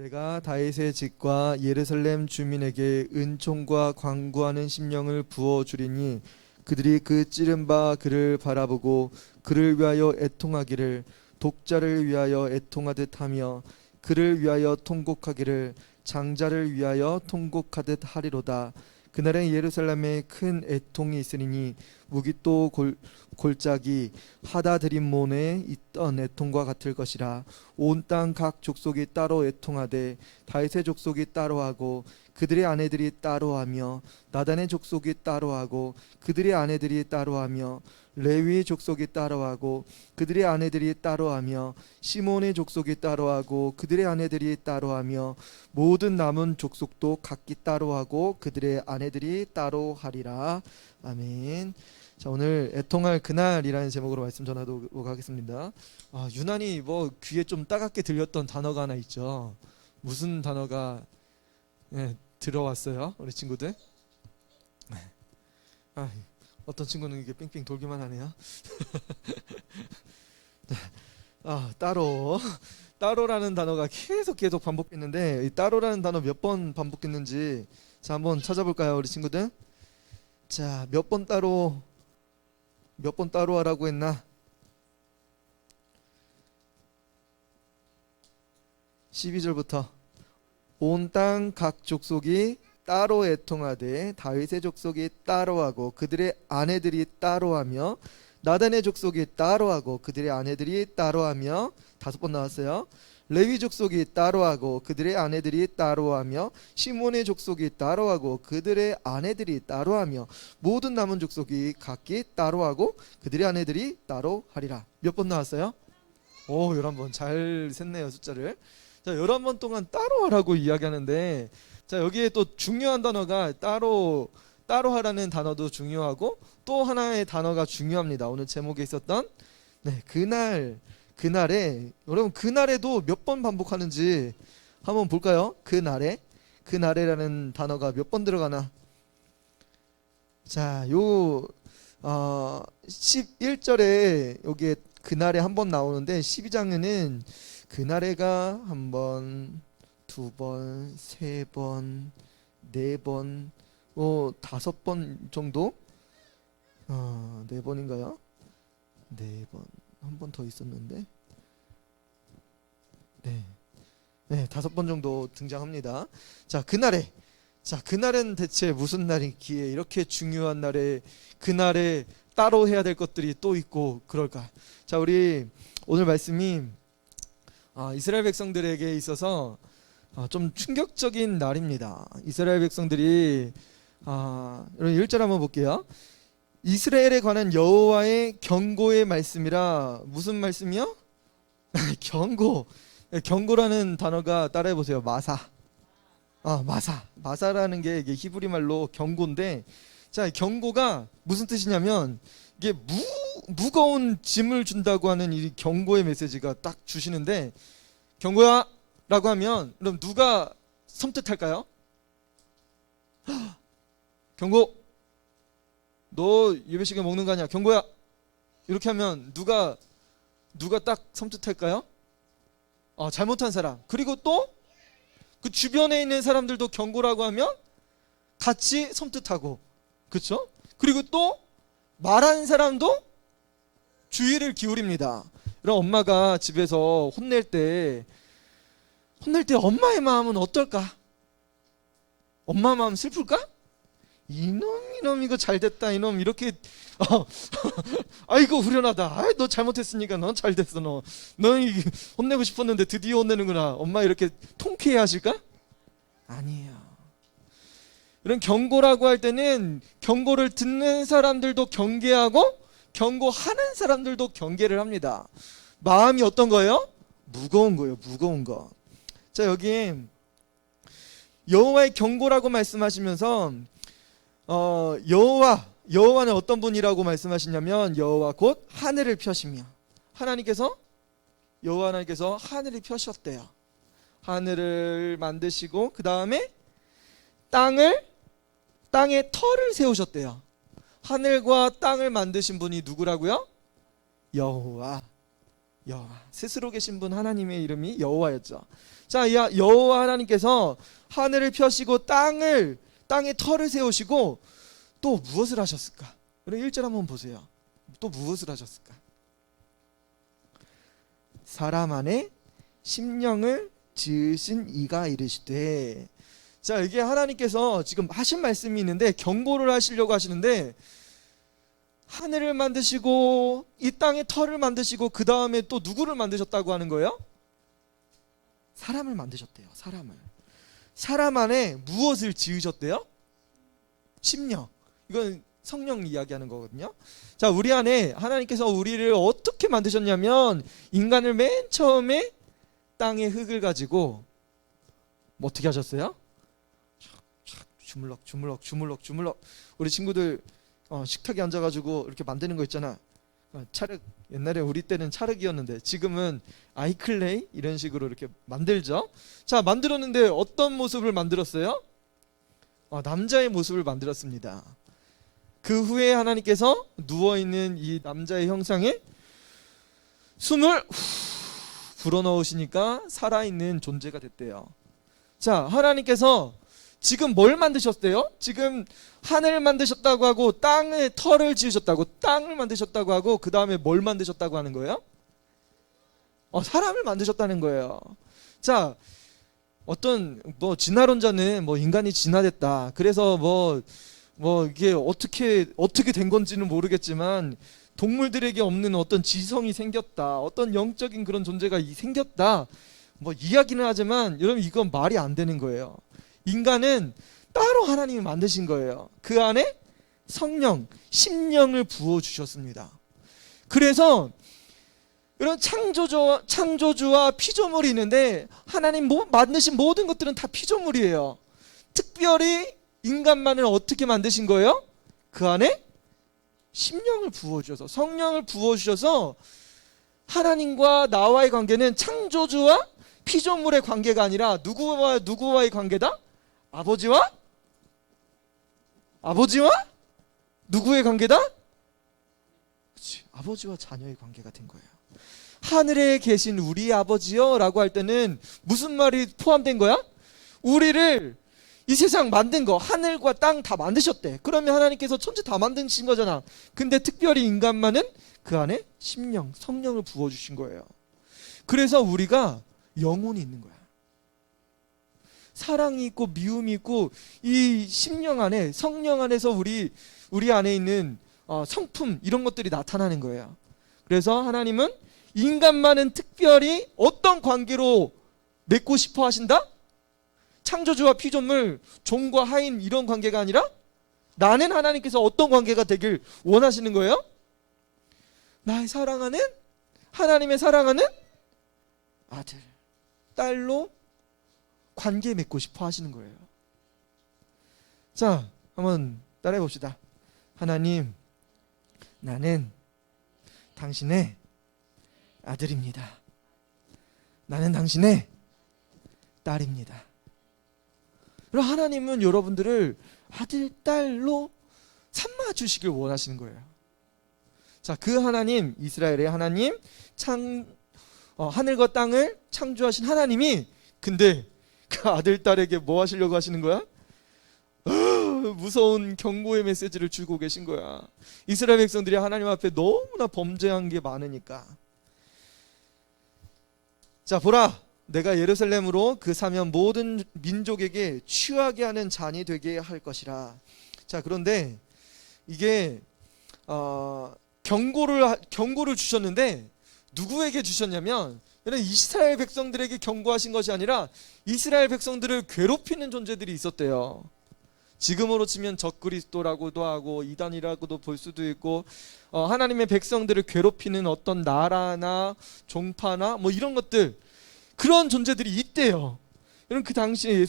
내가 다윗의 집과 예루살렘 주민에게 은총과 광구하는 심령을 부어 주리니 그들이 그 찌른 바 그를 바라보고 그를 위하여 애통하기를 독자를 위하여 애통하듯 하며 그를 위하여 통곡하기를 장자를 위하여 통곡하듯 하리로다. 그날에 예루살렘에 큰 애통이 있으리니 무기또 골짜기 하다드림몬에 있던 애통과 같을 것이라. 온 땅 각 족속이 따로 애통하되 다윗의 족속이 따로하고 그들의 아내들이 따로하며 나단의 족속이 따로하고 그들의 아내들이 따로하며 레위 족속이 따로하고 그들의 아내들이 따로하며 시몬의 족속이 따로하고 그들의 아내들이 따로하며 모든 남은 족속도 각기 따로하고 그들의 아내들이 따로하리라. 아멘. 자, 오늘 애통할 그날이라는 제목으로 말씀 전하도록 하겠습니다. 유난히 귀에 좀 따갑게 들렸던 단어가 하나 있죠. 무슨 단어가 들어왔어요, 우리 친구들? 어떤 친구는 이게 뺑뺑 돌기만 하네요. 따로라는 단어가 계속 반복했는데 이 따로라는 단어 몇 번 반복했는지 자 한번 찾아볼까요, 우리 친구들? 자, 몇 번 따로 하라고 했나? 12절부터 온 땅 각 족속이 따로 애통하되 다윗의 족속이 따로하고 그들의 아내들이 따로하며 나단의 족속이 따로하고 그들의 아내들이 따로하며 5번 나왔어요. 레위 족속이 따로하고 그들의 아내들이 따로하며 시몬의 족속이 따로하고 그들의 아내들이 따로하며 모든 남은 족속이 각기 따로하고 그들의 아내들이 따로하리라. 몇 번 나왔어요? 11번. 잘 셌네요, 숫자를. 자, 11번 동안 따로하라고 이야기하는데, 자, 여기에 또 중요한 단어가 따로하라는 단어도 중요하고 또 하나의 단어가 중요합니다. 오늘 제목에 있었던 그날에 여러분, 그날에도 몇 번 반복하는지 한번 볼까요? 그날에라는 단어가 몇 번 들어가나? 자, 11절에 여기에 그날에 한 번 나오는데 12장에는 그날에가 한 번, 두 번, 세 번, 네 번, 5번 정도? 네 번인가요? 네 번. 한 번 더 있었는데. 네. 5번 정도 등장합니다. 자, 그날은 대체 무슨 날이기에 이렇게 중요한 날에 그날에 따로 해야 될 것들이 또 있고 그럴까? 자, 우리 오늘 말씀이 이스라엘 백성들에게 있어서 좀 충격적인 날입니다. 이스라엘 백성들이 여러분 1절 한번 볼게요. 이스라엘에 관한 여호와의 경고의 말씀이라. 무슨 말씀이요? 경고. 경고라는 단어가 따라해 보세요. 마사라는 게 이게 히브리 말로 경고인데, 자, 경고가 무슨 뜻이냐면 이게 무거운 짐을 준다고 하는 이 경고의 메시지가 딱 주시는데, 경고야 라고 하면 그럼 누가 섬뜩할까요? 경고, 너 예배 시간에 먹는 거 아니야, 경고야. 이렇게 하면 누가 딱 섬뜩할까요? 잘못한 사람. 그리고 또 그 주변에 있는 사람들도 경고라고 하면 같이 섬뜩하고, 그렇죠? 그리고 또 말한 사람도 주의를 기울입니다. 그럼 엄마가 집에서 혼낼 때 엄마의 마음은 어떨까? 엄마 마음 슬플까? 이놈 이거 잘됐다, 이놈 이렇게 아이고 후련하다, 너 잘못했으니까 넌 잘됐어, 너 혼내고 싶었는데 드디어 혼내는구나, 엄마 이렇게 통쾌해 하실까? 아니에요. 이런 경고라고 할 때는 경고를 듣는 사람들도 경계하고 경고하는 사람들도 경계를 합니다. 마음이 어떤 거예요? 무거운 거예요, 무거운 거. 자, 여기 여호와의 경고라고 말씀하시면서 여호와는 어떤 분이라고 말씀하시냐면 여호와 곧 하늘을 펴시며, 여호와 하나님께서 하늘을 펴셨대요. 하늘을 만드시고 그 다음에 땅에 터를 세우셨대요. 하늘과 땅을 만드신 분이 누구라고요? 여호와. 여호와. 스스로 계신 분 하나님의 이름이 여호와였죠. 자, 이 여호와 하나님께서 하늘을 펴시고 땅에 터를 세우시고 또 무엇을 하셨을까? 그럼 1절 한번 보세요. 또 무엇을 하셨을까? 사람 안에 심령을 지으신 이가 이르시되. 자, 이게 하나님께서 지금 하신 말씀이 있는데 경고를 하시려고 하시는데, 하늘을 만드시고 이 땅에 털을 만드시고 그 다음에 또 누구를 만드셨다고 하는 거예요? 사람을 만드셨대요. 사람 안에 무엇을 지으셨대요? 심령. 이건 성령 이야기하는 거거든요. 자, 우리 안에 하나님께서 우리를 어떻게 만드셨냐면, 인간을 맨 처음에 땅의 흙을 가지고 뭐 어떻게 하셨어요? 주물럭. 우리 친구들 식탁에 앉아가지고 이렇게 만드는 거 있잖아. 찰흙. 옛날에 우리 때는 찰흙이었는데 지금은 아이클레이 이런 식으로 이렇게 만들죠. 자, 만들었는데 어떤 모습을 만들었어요? 남자의 모습을 만들었습니다. 그 후에 하나님께서 누워있는 이 남자의 형상에 숨을 불어넣으시니까 살아있는 존재가 됐대요. 자, 하나님께서 지금 뭘 만드셨대요? 지금 하늘을 만드셨다고 하고 땅에 털을 지으셨다고, 땅을 만드셨다고 하고, 그 다음에 뭘 만드셨다고 하는 거예요? 사람을 만드셨다는 거예요. 자, 어떤 진화론자는 인간이 진화됐다, 그래서 이게 어떻게 된 건지는 모르겠지만 동물들에게 없는 어떤 지성이 생겼다, 어떤 영적인 그런 존재가 생겼다, 이야기는 하지만 여러분, 이건 말이 안 되는 거예요. 인간은 따로 하나님이 만드신 거예요. 그 안에 성령, 심령을 부어주셨습니다. 그래서 이런 창조주와 피조물이 있는데, 하나님 만드신 모든 것들은 다 피조물이에요. 특별히 인간만을 어떻게 만드신 거예요? 그 안에 심령을 부어주셔서, 성령을 부어주셔서, 하나님과 나와의 관계는 창조주와 피조물의 관계가 아니라 누구와의 관계다? 아버지와 누구의 관계다? 그치, 아버지와 자녀의 관계가 된 거예요. 하늘에 계신 우리 아버지요 라고 할 때는 무슨 말이 포함된 거야? 우리를 이 세상 만든 거, 하늘과 땅 다 만드셨대. 그러면 하나님께서 천지 다 만드신 거잖아. 근데 특별히 인간만은 그 안에 심령, 성령을 부어주신 거예요. 그래서 우리가 영혼이 있는 거야. 사랑이 있고 미움이 있고, 이 심령 안에, 성령 안에서 우리 안에 있는 성품, 이런 것들이 나타나는 거예요. 그래서 하나님은 인간만은 특별히 어떤 관계로 맺고 싶어 하신다? 창조주와 피조물, 종과 하인, 이런 관계가 아니라 나는 하나님께서 어떤 관계가 되길 원하시는 거예요? 나의 사랑하는, 하나님의 사랑하는 아들, 딸로 관계 맺고 싶어 하시는 거예요. 자, 한번 따라해 봅시다. 하나님, 나는 당신의 아들입니다. 나는 당신의 딸입니다. 그럼 하나님은 여러분들을 아들, 딸로 삼아 주시길 원하시는 거예요. 자, 그 하나님, 이스라엘의 하나님, 하늘과 땅을 창조하신 하나님이, 근데 그 아들, 딸에게 뭐 하시려고 하시는 거야? 무서운 경고의 메시지를 주고 계신 거야. 이스라엘 백성들이 하나님 앞에 너무나 범죄한 게 많으니까. 자, 보라, 내가 예루살렘으로 그 사면 모든 민족에게 취하게 하는 잔이 되게 할 것이라. 자, 그런데 이게 경고를 주셨는데 누구에게 주셨냐면, 이스라엘 백성들에게 경고하신 것이 아니라 이스라엘 백성들을 괴롭히는 존재들이 있었대요. 지금으로 치면 적그리스도라고도 하고 이단이라고도 볼 수도 있고, 하나님의 백성들을 괴롭히는 어떤 나라나 종파나 이런 것들, 그런 존재들이 있대요. 여러분, 그 당시에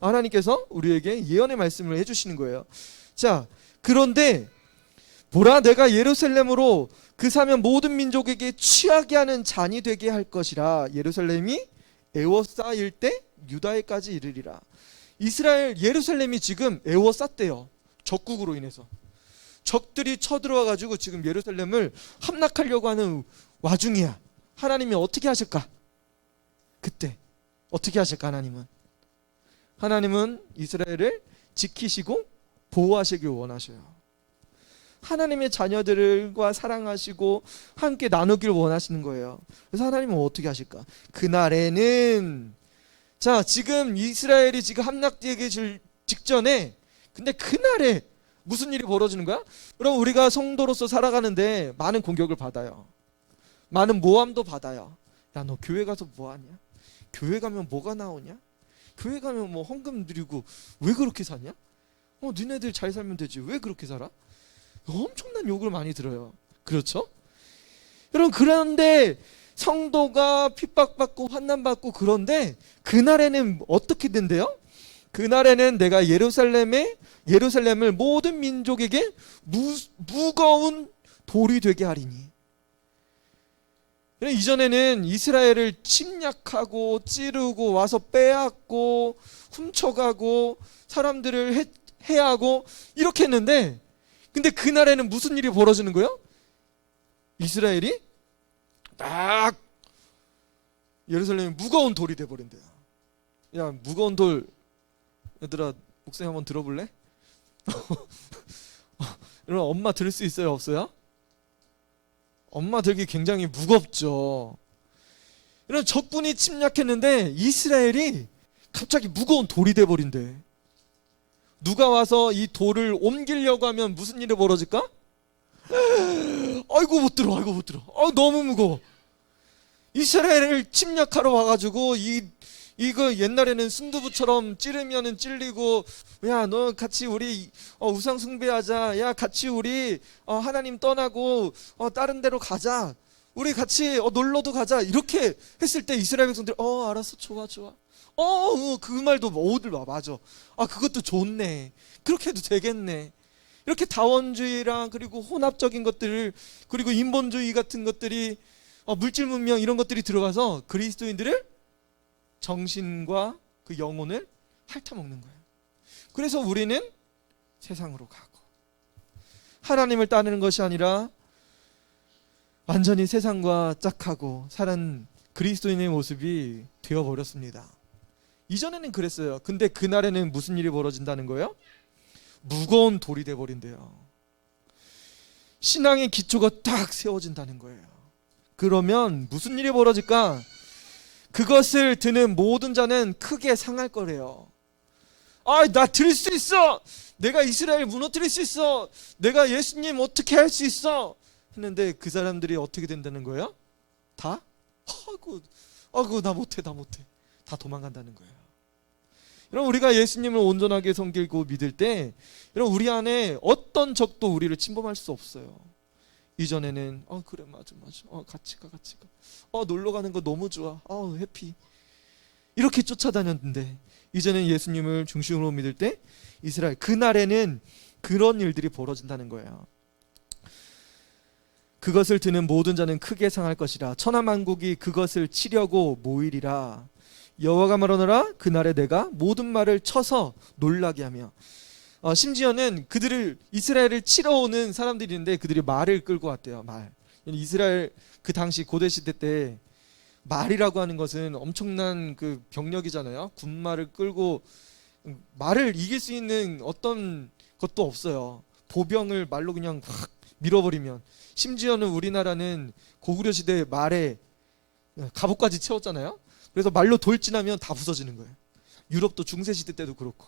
하나님께서 우리에게 예언의 말씀을 해주시는 거예요. 자, 그런데 보라, 내가 예루살렘으로 그 사면 모든 민족에게 취하게 하는 잔이 되게 할 것이라. 예루살렘이 에워싸일 때 유다에까지 이르리라. 예루살렘이 지금 에워쌌대요. 적국으로 인해서 적들이 쳐들어와 가지고 지금 예루살렘을 함락하려고 하는 와중이야. 하나님이 어떻게 하실까? 그때 어떻게 하실까? 하나님은 이스라엘을 지키시고 보호하시길 원하셔요. 하나님의 자녀들과 사랑하시고 함께 나누길 원하시는 거예요. 그래서 하나님은 어떻게 하실까? 그날에는, 자, 지금 이스라엘이 지금 함락되기 직전에, 근데 그날에 무슨 일이 벌어지는 거야? 그럼 우리가 성도로서 살아가는데 많은 공격을 받아요. 많은 모함도 받아요. 야, 너 교회 가서 뭐 하냐? 교회 가면 뭐가 나오냐? 교회 가면 뭐 헌금 드리고 왜 그렇게 사냐? 니네들 잘 살면 되지. 왜 그렇게 살아? 엄청난 욕을 많이 들어요. 그렇죠? 여러분, 그런데 성도가 핍박받고 환난받고, 그런데 그날에는 어떻게 된대요? 그날에는 내가 예루살렘을 모든 민족에게 무거운 돌이 되게 하리니. 이전에는 이스라엘을 침략하고 찌르고 와서 빼앗고 훔쳐가고 사람들을 해하고 이렇게 했는데, 근데 그날에는 무슨 일이 벌어지는 거예요? 이스라엘이 딱 예루살렘이 무거운 돌이 돼버린대요. 야, 무거운 돌, 얘들아 목사님 한번 들어볼래? 여러분, 엄마 들 수 있어요, 없어요? 엄마 들기 굉장히 무겁죠. 이런 적군이 침략했는데 이스라엘이 갑자기 무거운 돌이 돼버린대. 누가 와서 이 돌을 옮기려고 하면 무슨 일이 벌어질까? 아이고 못 들어. 너무 무거워. 이스라엘을 침략하러 와가지고 이거 옛날에는 순두부처럼 찌르면은 찔리고, 야, 너 같이 우리 우상 숭배하자. 야, 같이 우리 하나님 떠나고 다른 데로 가자. 우리 같이 놀러도 가자. 이렇게 했을 때 이스라엘 백성들이 알았어, 좋아. 그 말도 어딜 와, 맞아. 그것도 좋네. 그렇게 해도 되겠네. 이렇게 다원주의랑 그리고 혼합적인 것들, 그리고 인본주의 같은 것들이, 물질 문명 이런 것들이 들어가서 그리스도인들을, 정신과 그 영혼을 핥아먹는 거예요. 그래서 우리는 세상으로 가고 하나님을 따르는 것이 아니라 완전히 세상과 짝하고 사는 그리스도인의 모습이 되어버렸습니다. 이전에는 그랬어요. 근데 그날에는 무슨 일이 벌어진다는 거예요? 무거운 돌이 돼버린대요. 신앙의 기초가 딱 세워진다는 거예요. 그러면 무슨 일이 벌어질까? 그것을 드는 모든 자는 크게 상할 거래요. 나 들 수 있어. 내가 이스라엘 무너뜨릴 수 있어. 내가 예수님 어떻게 할 수 있어. 했는데 그 사람들이 어떻게 된다는 거예요? 다? 아이고 나 못해. 다 도망간다는 거예요. 여러분, 우리가 예수님을 온전하게 섬기고 믿을 때, 여러분, 우리 안에 어떤 적도 우리를 침범할 수 없어요. 이전에는 그래 맞아 같이 가 놀러 가는 거 너무 좋아, 해피, 이렇게 쫓아다녔는데, 이제는 예수님을 중심으로 믿을 때 이스라엘, 그날에는 그런 일들이 벌어진다는 거예요. 그것을 드는 모든 자는 크게 상할 것이라. 천하만국이 그것을 치려고 모이리라. 여호와가 말하노라. 그날에 내가 모든 말을 쳐서 놀라게 하며. 심지어는 그들을, 이스라엘을 치러 오는 사람들이 있는데 그들이 말을 끌고 왔대요. 말. 이스라엘 그 당시 고대 시대 때 말이라고 하는 것은 엄청난 그 병력이잖아요. 군말을 끌고, 말을 이길 수 있는 어떤 것도 없어요. 보병을 말로 그냥 확 밀어버리면. 심지어는 우리나라는 고구려 시대에 말에 갑옷까지 채웠잖아요. 그래서 말로 돌진하면 다 부서지는 거예요. 유럽도 중세 시대 때도 그렇고.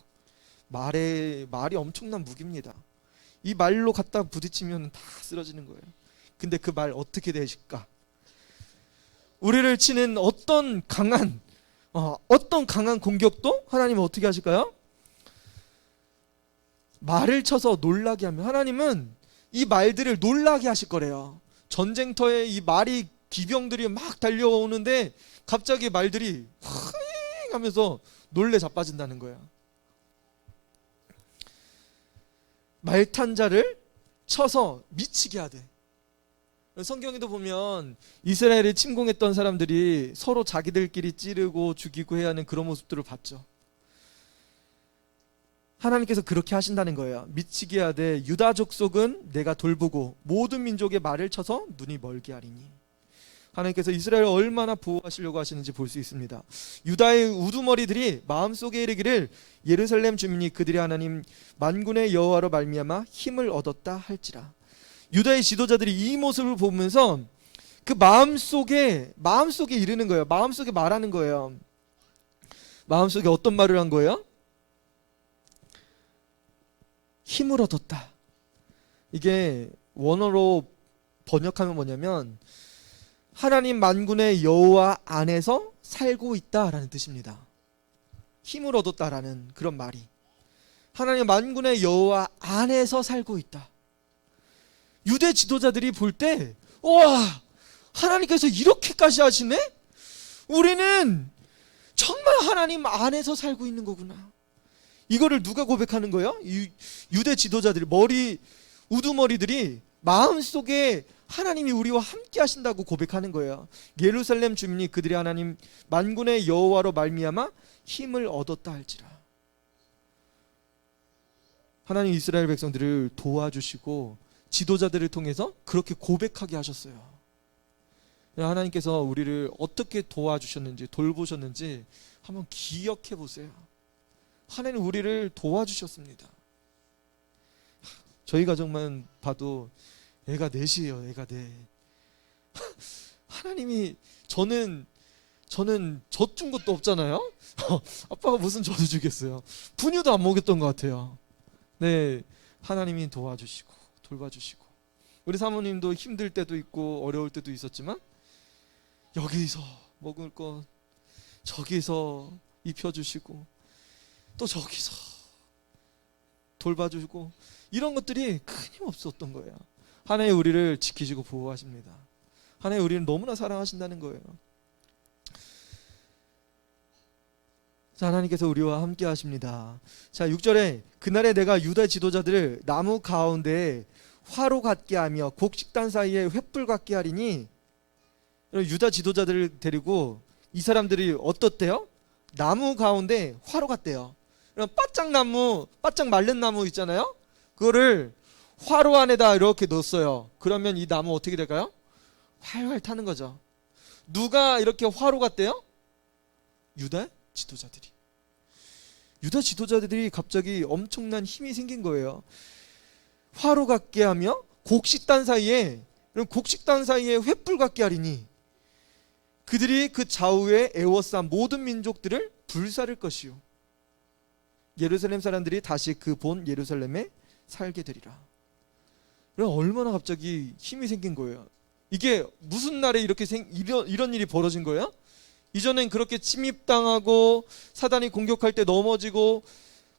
말이 엄청난 무기입니다. 이 말로 갖다 부딪히면 다 쓰러지는 거예요. 근데 그 말 어떻게 되실까? 우리를 치는 어떤 강한 공격도 하나님은 어떻게 하실까요? 말을 쳐서 놀라게 하면, 하나님은 이 말들을 놀라게 하실 거래요. 전쟁터에 이 말이, 기병들이 막 달려오는데 갑자기 말들이 휘잉 하면서 놀래 자빠진다는 거예요. 말탄 자를 쳐서 미치게 하되. 성경에도 보면 이스라엘을 침공했던 사람들이 서로 자기들끼리 찌르고 죽이고 해야 하는 그런 모습들을 봤죠. 하나님께서 그렇게 하신다는 거예요. 미치게 하되 유다 족속은 내가 돌보고 모든 민족의 말을 쳐서 눈이 멀게 하리니. 하나님께서 이스라엘을 얼마나 보호하시려고 하시는지 볼 수 있습니다. 유다의 우두머리들이 마음속에 이르기를 예루살렘 주민이 그들의 하나님 만군의 여호와로 말미암아 힘을 얻었다 할지라. 유다의 지도자들이 이 모습을 보면서 그 마음속에 이르는 거예요. 마음속에 말하는 거예요. 마음속에 어떤 말을 한 거예요? 힘을 얻었다. 이게 원어로 번역하면 뭐냐면 하나님 만군의 여호와 안에서 살고 있다라는 뜻입니다. 힘을 얻었다라는 그런 말이, 하나님 만군의 여호와 안에서 살고 있다. 유대 지도자들이 볼 때, 와, 하나님께서 이렇게까지 하시네? 우리는 정말 하나님 안에서 살고 있는 거구나. 이거를 누가 고백하는 거예요? 유대 지도자들이, 우두머리들이 마음속에 하나님이 우리와 함께 하신다고 고백하는 거예요. 예루살렘 주민이 그들의 하나님 만군의 여호와로 말미암아 힘을 얻었다 할지라. 하나님 이스라엘 백성들을 도와주시고 지도자들을 통해서 그렇게 고백하게 하셨어요. 하나님께서 우리를 어떻게 도와주셨는지, 돌보셨는지 한번 기억해 보세요. 하나님 우리를 도와주셨습니다. 저희 가정만 봐도 애가 넷이에요. 애가 넷. 하나님이 저는 젖준 것도 없잖아요. 아빠가 무슨 젖을 주겠어요. 분유도 안 먹였던 것 같아요. 네, 하나님이 도와주시고 돌봐주시고, 우리 사모님도 힘들 때도 있고 어려울 때도 있었지만 여기서 먹을 것, 저기서 입혀주시고, 또 저기서 돌봐주고, 이런 것들이 끊임없었던 거예요. 하나님 우리를 지키시고 보호하십니다. 하나님 우리를 너무나 사랑하신다는 거예요. 자, 하나님께서 우리와 함께 하십니다. 자, 6절에 그날에 내가 유다 지도자들을 나무 가운데 화로 같게 하며 곡식단 사이에 횃불 같게 하리니, 유다 지도자들을 데리고 이 사람들이 어떻대요? 나무 가운데 화로 같대요. 바짝 말른 나무 있잖아요. 그거를 화로 안에다 이렇게 넣었어요. 그러면 이 나무 어떻게 될까요? 활활 타는 거죠. 누가 이렇게 화로 같대요? 유다 지도자들이. 유다 지도자들이 갑자기 엄청난 힘이 생긴 거예요. 화로 같게 하며 곡식단 사이에 횃불 같게 하리니 그들이 그 좌우에 에워싼 모든 민족들을 불사를 것이요 예루살렘 사람들이 다시 그 본 예루살렘에 살게 되리라. 얼마나 갑자기 힘이 생긴 거예요. 이게 무슨 날에 이렇게 이런 일이 벌어진 거예요? 이전엔 그렇게 침입당하고 사단이 공격할 때 넘어지고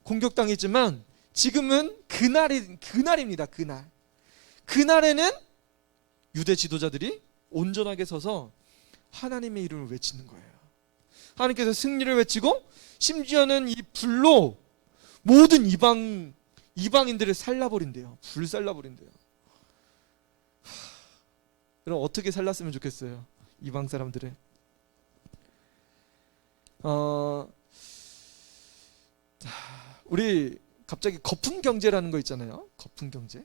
공격당했지만 지금은 그날입니다. 그날에는 유대 지도자들이 온전하게 서서 하나님의 이름을 외치는 거예요. 하나님께서 승리를 외치고 심지어는 이 불로 모든 이방인들을 살라버린대요. 불살라버린대요. 그럼 어떻게 살랐으면 좋겠어요? 이방 사람들을. 우리 갑자기 거품 경제라는 거 있잖아요. 거품 경제.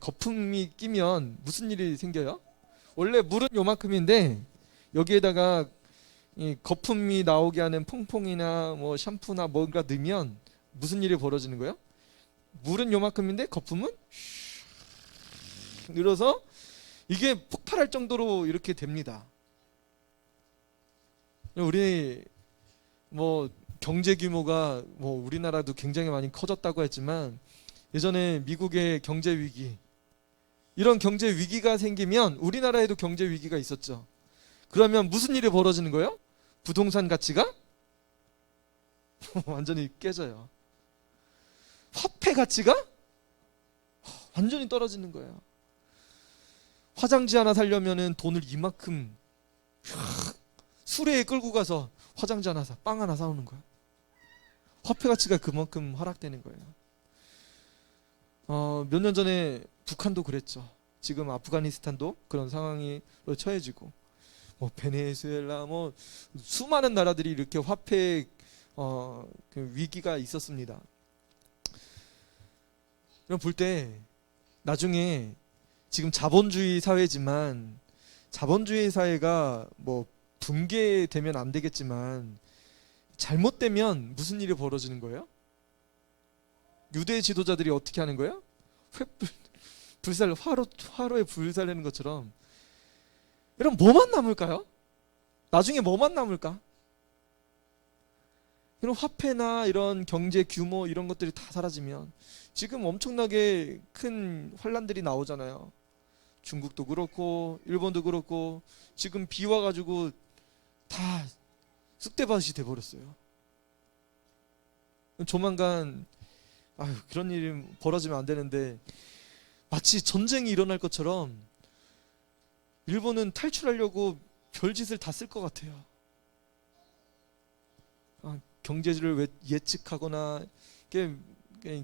거품이 끼면 무슨 일이 생겨요? 원래 물은 요만큼인데 여기에다가 이 거품이 나오게 하는 퐁퐁이나 뭐 샴푸나 뭔가 넣으면 무슨 일이 벌어지는 거예요? 물은 요만큼인데 거품은 늘어서 이게 폭발할 정도로 이렇게 됩니다. 우리 뭐 경제 규모가 뭐 우리나라도 굉장히 많이 커졌다고 했지만 예전에 미국의 경제 위기, 이런 경제 위기가 생기면 우리나라에도 경제 위기가 있었죠. 그러면 무슨 일이 벌어지는 거예요? 부동산 가치가 완전히 깨져요. 화폐 가치가 완전히 떨어지는 거예요. 화장지 하나 사려면은 돈을 이만큼 수레에 끌고 가서 화장지 하나 빵 하나 사오는 거예요. 화폐 가치가 그만큼 하락되는 거예요. 몇 년 전에 북한도 그랬죠. 지금 아프가니스탄도 그런 상황이 처해지고, 뭐 베네수엘라, 뭐 수많은 나라들이 이렇게 화폐 그 위기가 있었습니다. 그럼 볼 때 나중에 지금 자본주의 사회지만 자본주의 사회가 뭐 붕괴되면 안 되겠지만 잘못되면 무슨 일이 벌어지는 거예요? 유대 지도자들이 어떻게 하는 거예요? 불살 화로에 불살 내는 것처럼. 이런 뭐만 남을까요? 나중에 뭐만 남을까? 이런 화폐나 이런 경제 규모 이런 것들이 다 사라지면 지금 엄청나게 큰 환란들이 나오잖아요. 중국도 그렇고 일본도 그렇고 지금 비 와가지고 다 쑥대밭이 돼버렸어요. 조만간 그런 일이 벌어지면 안 되는데 마치 전쟁이 일어날 것처럼 일본은 탈출하려고 별짓을 다 쓸 것 같아요. 경제를 예측하거나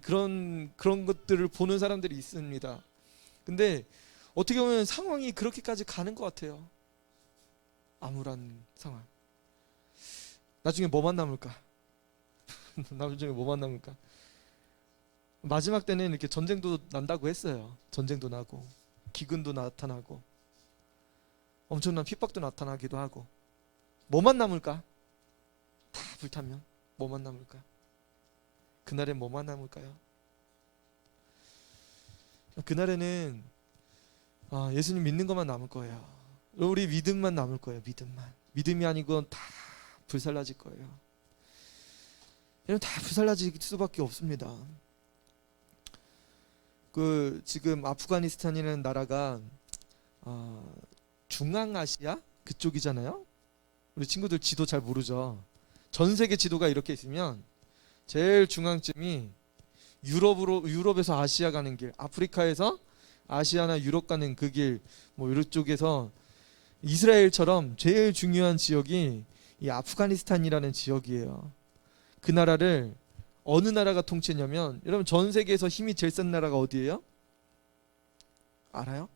그런 것들을 보는 사람들이 있습니다. 근데 어떻게 보면 상황이 그렇게까지 가는 것 같아요. 암울한 상황. 나중에 뭐만 남을까? 나중에 뭐만 남을까? 마지막 때는 이렇게 전쟁도 난다고 했어요. 전쟁도 나고 기근도 나타나고 엄청난 핍박도 나타나기도 하고. 뭐만 남을까? 다 불타면 뭐만 남을까? 그날엔 뭐만 남을까요? 그날에는 예수님 믿는 것만 남을 거예요. 우리 믿음만 남을 거예요. 믿음만. 믿음이 아니고 다 불살라질 거예요. 이런 다 불살라질 수밖에 없습니다. 지금 아프가니스탄이라는 나라가 중앙아시아 그쪽이잖아요. 우리 친구들 지도 잘 모르죠. 전 세계 지도가 이렇게 있으면 제일 중앙쯤이 유럽에서 아시아 가는 길, 아프리카에서 아시아나 유럽 가는 그 길, 뭐 이쪽에서 이스라엘처럼 제일 중요한 지역이 이 아프가니스탄이라는 지역이에요. 그 나라를 어느 나라가 통치했냐면, 여러분 전 세계에서 힘이 제일 센 나라가 어디예요? 알아요?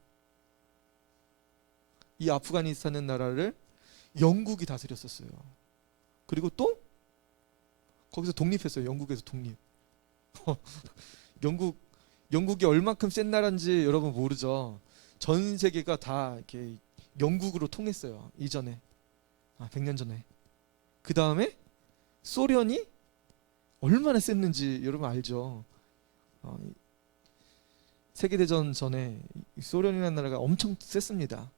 이 아프가니스탄은 나라를 영국이 다스렸었어요. 그리고 또 거기서 독립했어요. 영국에서 독립. 영국이 얼만큼 센 나라인지 여러분 모르죠. 전 세계가 다 이렇게 영국으로 통했어요. 이전에 100년 전에. 그 다음에 소련이 얼마나 셌는지 여러분 알죠. 세계대전 전에 소련이라는 나라가 엄청 셌습니다.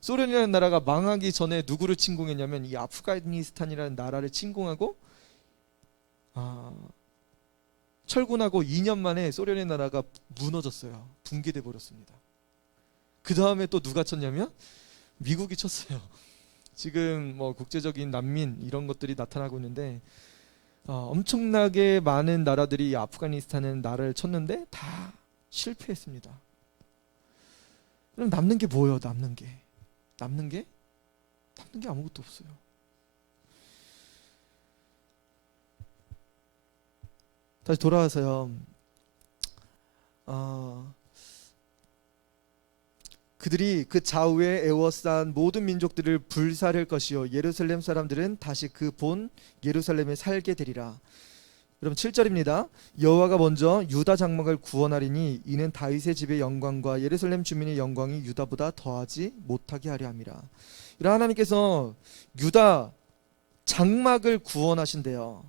소련이라는 나라가 망하기 전에 누구를 침공했냐면 이 아프가니스탄이라는 나라를 침공하고 철군하고 2년 만에 소련의 나라가 무너졌어요. 붕괴돼 버렸습니다. 그 다음에 또 누가 쳤냐면 미국이 쳤어요. 지금 뭐 국제적인 난민 이런 것들이 나타나고 있는데 엄청나게 많은 나라들이 아프가니스탄은 나라를 쳤는데 다 실패했습니다. 그럼 남는 게 뭐예요? 남는 게 아무것도 없어요. 다시 돌아와서요. 그들이 그 좌우에 에워싼 모든 민족들을 불사를 것이요 예루살렘 사람들은 다시 그 본 예루살렘에 살게 되리라. 여러분 7절입니다. 여호와가 먼저 유다 장막을 구원하리니 이는 다윗의 집의 영광과 예루살렘 주민의 영광이 유다보다 더하지 못하게 하려 함이라. 이런 하나님께서 유다 장막을 구원하신대요.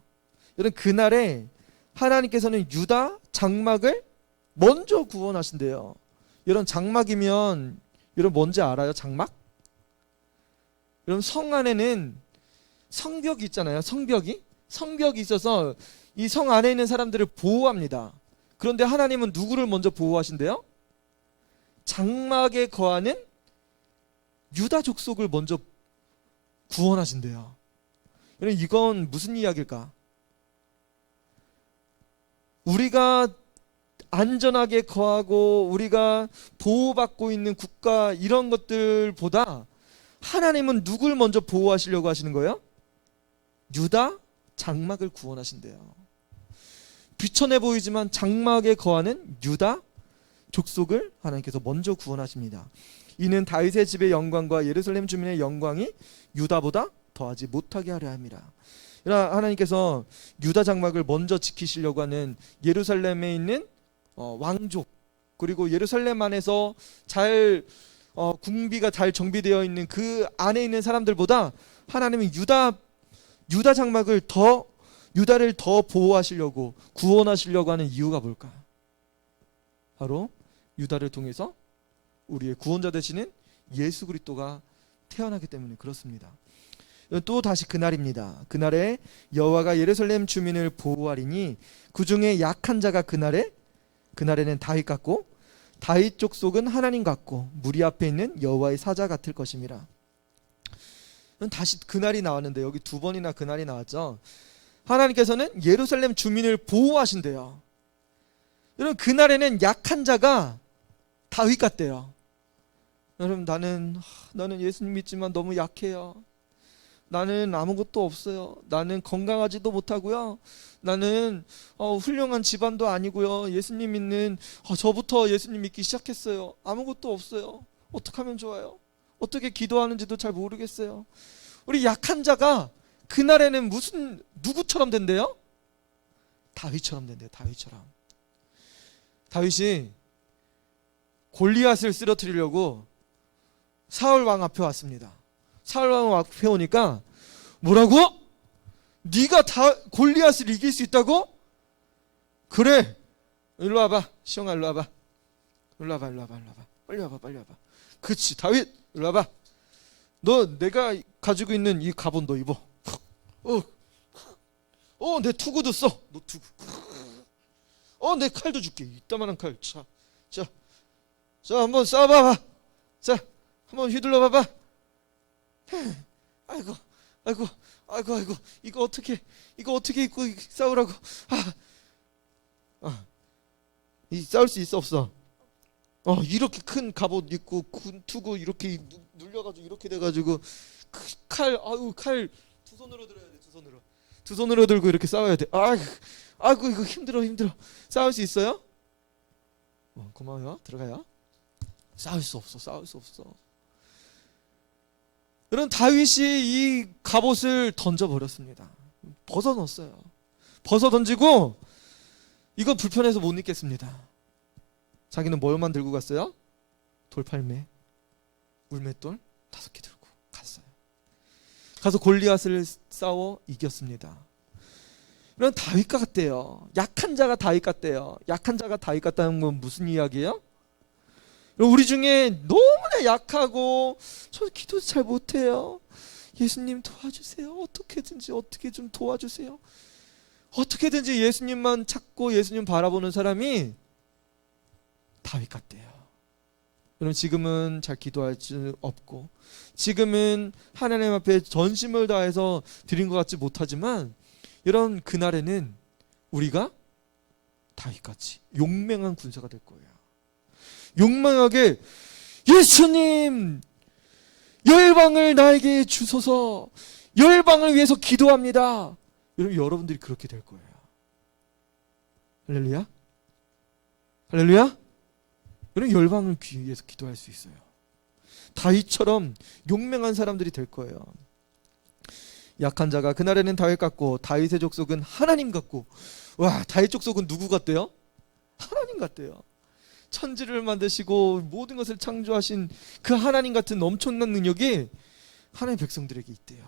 여러분 그날에 하나님께서는 유다 장막을 먼저 구원하신대요. 여러분 장막이면 여러분 뭔지 알아요? 장막? 여러분 성 안에는 성벽이 있잖아요. 성벽이 있어서 이 성 안에 있는 사람들을 보호합니다. 그런데 하나님은 누구를 먼저 보호하신대요? 장막에 거하는 유다 족속을 먼저 구원하신대요. 여러분 이건 무슨 이야기일까? 우리가 안전하게 거하고 우리가 보호받고 있는 국가 이런 것들보다 하나님은 누굴 먼저 보호하시려고 하시는 거예요? 유다 장막을 구원하신대요. 비천해 보이지만 장막에 거하는 유다 족속을 하나님께서 먼저 구원하십니다. 이는 다윗의 집의 영광과 예루살렘 주민의 영광이 유다보다 더하지 못하게 하려 함이라. 하나님께서 유다 장막을 먼저 지키시려고 하는 예루살렘에 있는 왕족, 그리고 예루살렘 안에서 잘 궁비가 잘 정비되어 있는 그 안에 있는 사람들보다 하나님은 유다 장막을 유다를 더 보호하시려고 구원하시려고 하는 이유가 뭘까? 바로 유다를 통해서 우리의 구원자 되시는 예수 그리스도가 태어나기 때문에 그렇습니다. 또 다시 그날입니다. 그날에 여호와가 예루살렘 주민을 보호하리니 그 중에 약한 자가 그날에는 다윗 같고 다윗 족속은 하나님 같고 무리 앞에 있는 여호와의 사자 같을 것임이라. 다시 그날이 나왔는데 여기 두 번이나 그날이 나왔죠. 하나님께서는 예루살렘 주민을 보호하신대요. 여러분 그날에는 약한 자가 다윗 같대요. 여러분 나는 예수님 믿지만 너무 약해요. 나는 아무것도 없어요. 나는 건강하지도 못하고요. 나는 훌륭한 집안도 아니고요. 예수님 믿는 저부터 예수님 믿기 시작했어요. 아무것도 없어요. 어떻게 하면 좋아요? 어떻게 기도하는지도 잘 모르겠어요. 우리 약한 자가 그날에는 누구처럼 된대요? 다윗처럼 된대요. 다윗이 골리앗을 쓰러뜨리려고 사울 왕 앞에 왔습니다. 사울 왕 앞에 오니까 뭐라고? 네가 다 골리앗을 이길 수 있다고? 그래. 일로 와봐. 시영아 일로 와봐. 빨리 와봐. 그렇지 다윗 일로 와봐. 너 내가 가지고 있는 이 갑옷 너 입어. 내 투구도 써. 너 투구. 내 칼도 줄게. 이따만한 칼. 자 한번 쏴봐봐. 자 한번 휘둘러 봐봐. 아이고 이거 어떻게 입고 싸우라고. 이 싸울 수 있어 없어? 이렇게 큰 갑옷 입고 투구 이렇게 눌려가지고 이렇게 돼가지고 칼 두 손으로 들어야 돼. 두 손으로 들고 이렇게 싸워야 돼. 아이고 이거 힘들어. 싸울 수 있어요? 고마워요. 들어가요. 싸울 수 없어. 그런 다윗이 이 갑옷을 던져버렸습니다. 벗어 넣었어요. 벗어 던지고 이거 불편해서 못 입겠습니다. 자기는 뭘만 들고 갔어요? 돌팔매, 울맷돌 5개 들고 갔어요. 가서 골리앗을 싸워 이겼습니다. 이런 다윗과 같대요. 약한 자가 다윗 같대요. 약한 자가 다윗 같다는 건 무슨 이야기예요? 우리 중에 너무나 약하고 저 기도 잘 못해요. 예수님 도와주세요. 어떻게 좀 도와주세요. 어떻게든지 예수님만 찾고 예수님 바라보는 사람이 다윗 같대요. 여러분 지금은 잘 기도할 수 없고 지금은 하나님 앞에 전심을 다해서 드린 것 같지 못하지만 이런 그날에는 우리가 다윗같이 용맹한 군사가 될 거예요. 용맹하게 예수님 열방을 나에게 주소서. 열방을 위해서 기도합니다. 여러분들이 그렇게 될 거예요. 할렐루야. 여러분 열방을 위해서 기도할 수 있어요. 다윗처럼 용맹한 사람들이 될 거예요. 약한 자가 그날에는 다윗 같고 다윗의 족속은 하나님 같고. 와, 다윗 족속은 누구 같대요? 하나님 같대요. 천지를 만드시고 모든 것을 창조하신 그 하나님 같은 엄청난 능력이 하나님의 백성들에게 있대요.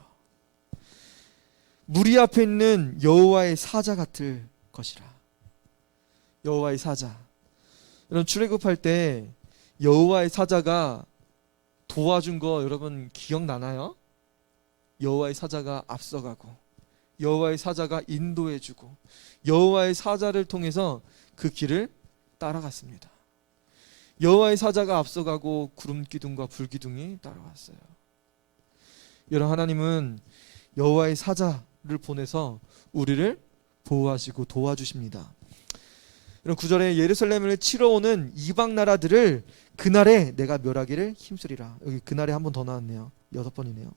무리 앞에 있는 여호와의 사자 같을 것이라. 여호와의 사자. 여러분 출애굽할 때 여호와의 사자가 도와준 거 여러분 기억나나요? 여호와의 사자가 앞서가고 여호와의 사자가 인도해주고 여호와의 사자를 통해서 그 길을 따라갔습니다. 여호와의 사자가 앞서가고 구름 기둥과 불 기둥이 따라왔어요. 여러분 하나님은 여호와의 사자를 보내서 우리를 보호하시고 도와주십니다. 이런 9절에 예루살렘을 치러 오는 이방 나라들을 그날에 내가 멸하기를 힘쓰리라. 여기 그날에 한 번 더 나왔네요. 6번이네요.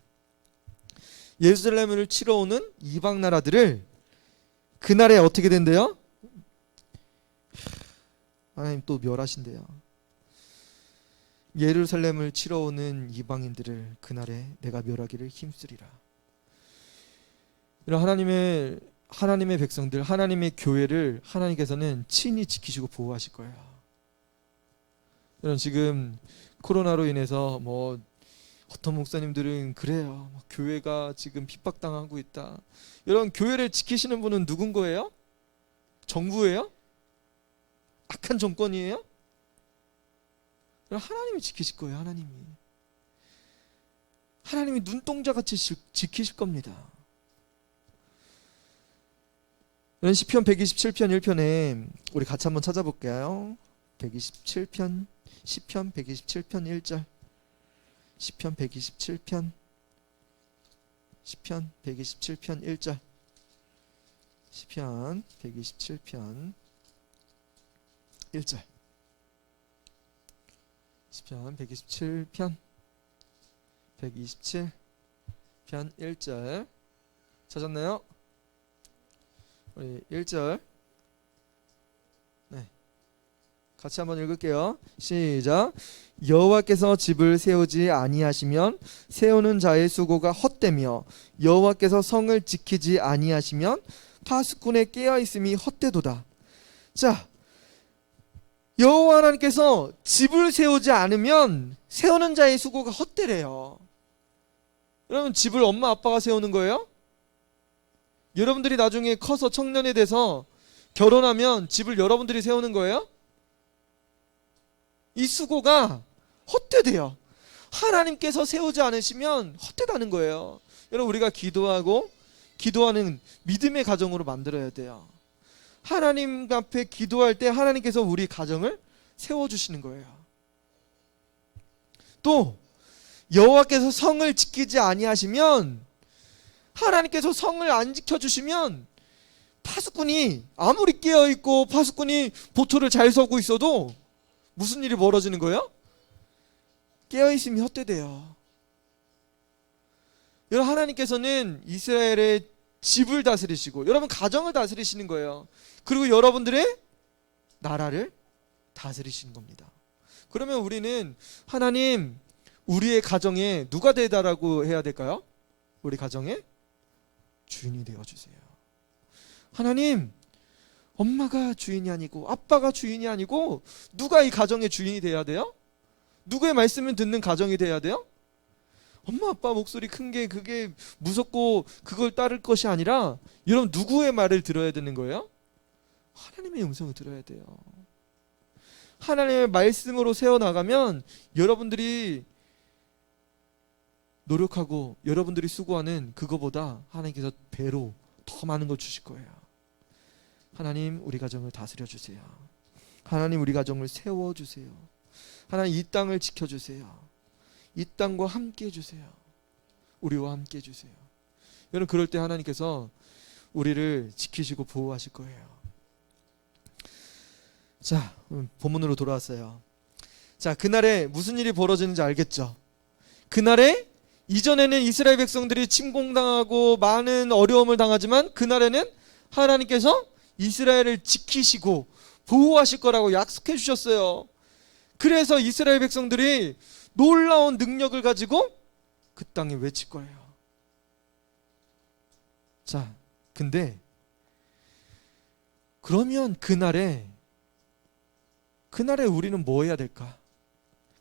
예루살렘을 치러 오는 이방 나라들을 그날에 어떻게 된대요? 하나님 또 멸하신대요. 예루살렘을 치러 오는 이방인들을 그날에 내가 멸하기를 힘쓰리라. 이런 하나님의 백성들, 하나님의 교회를 하나님께서는 친히 지키시고 보호하실 거예요. 여러분 지금 코로나로 인해서 뭐 어떤 목사님들은 그래요. 교회가 지금 핍박당하고 있다. 여러분, 교회를 지키시는 분은 누군 거예요? 정부예요? 악한 정권이에요? 하나님이 지키실 거예요. 하나님이 눈동자같이 지키실 겁니다. 시편 127편 1편에 우리 같이 한번 찾아볼게요. 127편 시편 127편 1절. 시편 127편 1절. 시편 127편 1절. 시편 127편 1절. 찾았나요? 우리 1절. 네, 같이 한번 읽을게요. 시작. 여호와께서 집을 세우지 아니하시면 세우는 자의 수고가 헛되며 여호와께서 성을 지키지 아니하시면 파수꾼의 깨어 있음이 헛되도다. 자, 여호와 하나님께서 집을 세우지 않으면 세우는 자의 수고가 헛되래요. 여러분, 집을 엄마 아빠가 세우는 거예요? 여러분들이 나중에 커서 청년이 돼서 결혼하면 집을 여러분들이 세우는 거예요? 이 수고가 헛되대요. 하나님께서 세우지 않으시면 헛되다는 거예요. 여러분, 우리가 기도하는 믿음의 가정으로 만들어야 돼요. 하나님 앞에 기도할 때 하나님께서 우리 가정을 세워주시는 거예요. 또 여호와께서 성을 지키지 아니하시면, 하나님께서 성을 안 지켜주시면 파수꾼이 아무리 깨어있고 파수꾼이 보초를 잘 서고 있어도 무슨 일이 벌어지는 거예요? 깨어있음이 헛되대요. 여러분, 하나님께서는 이스라엘의 집을 다스리시고 여러분 가정을 다스리시는 거예요. 그리고 여러분들의 나라를 다스리시는 겁니다. 그러면 우리는 하나님, 우리의 가정에 누가 되다라고 해야 될까요? 우리 가정의 주인이 되어주세요. 하나님, 엄마가 주인이 아니고 아빠가 주인이 아니고 누가 이 가정의 주인이 돼야 돼요? 누구의 말씀을 듣는 가정이 돼야 돼요? 엄마 아빠 목소리 큰 게 그게 무섭고 그걸 따를 것이 아니라, 여러분 누구의 말을 들어야 되는 거예요? 하나님의 음성을 들어야 돼요. 하나님의 말씀으로 세워나가면 여러분들이 노력하고 여러분들이 수고하는 그거보다 하나님께서 배로 더 많은 걸 주실 거예요. 하나님, 우리 가정을 다스려 주세요. 하나님, 우리 가정을 세워 주세요. 하나님, 이 땅을 지켜 주세요. 이 땅과 함께 해주세요. 우리와 함께 해주세요. 여러분, 그럴 때 하나님께서 우리를 지키시고 보호하실 거예요. 자, 본문으로 돌아왔어요. 자, 그날에 무슨 일이 벌어지는지 알겠죠? 그날에 이전에는 이스라엘 백성들이 침공당하고 많은 어려움을 당하지만, 그날에는 하나님께서 이스라엘을 지키시고 보호하실 거라고 약속해 주셨어요. 그래서 이스라엘 백성들이 놀라운 능력을 가지고 그 땅에 외칠 거예요. 자, 근데 그러면 그날에 우리는 뭐 해야 될까?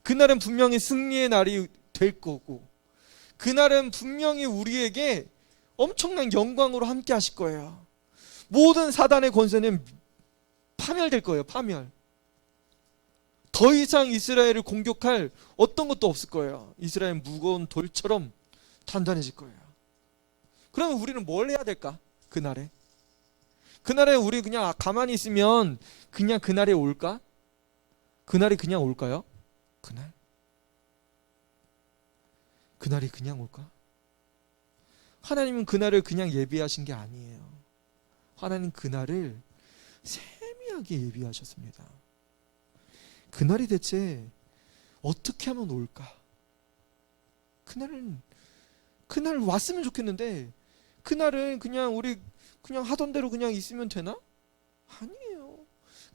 그날은 분명히 승리의 날이 될 거고, 그날은 분명히 우리에게 엄청난 영광으로 함께 하실 거예요. 모든 사단의 권세는 파멸될 거예요. 파멸. 더 이상 이스라엘을 공격할 어떤 것도 없을 거예요. 이스라엘 무거운 돌처럼 단단해질 거예요. 그러면 우리는 뭘 해야 될까? 그날에 우리 그냥 가만히 있으면 그냥 그날에 올까? 그날이 그냥 올까요? 그날이 그냥 올까? 하나님은 그날을 그냥 예비하신 게 아니에요. 하나님 그날을 세미하게 예비하셨습니다. 그날이 대체 어떻게 하면 올까? 그날 왔으면 좋겠는데, 그날은 그냥 우리 그냥 하던 대로 그냥 있으면 되나? 아니에요.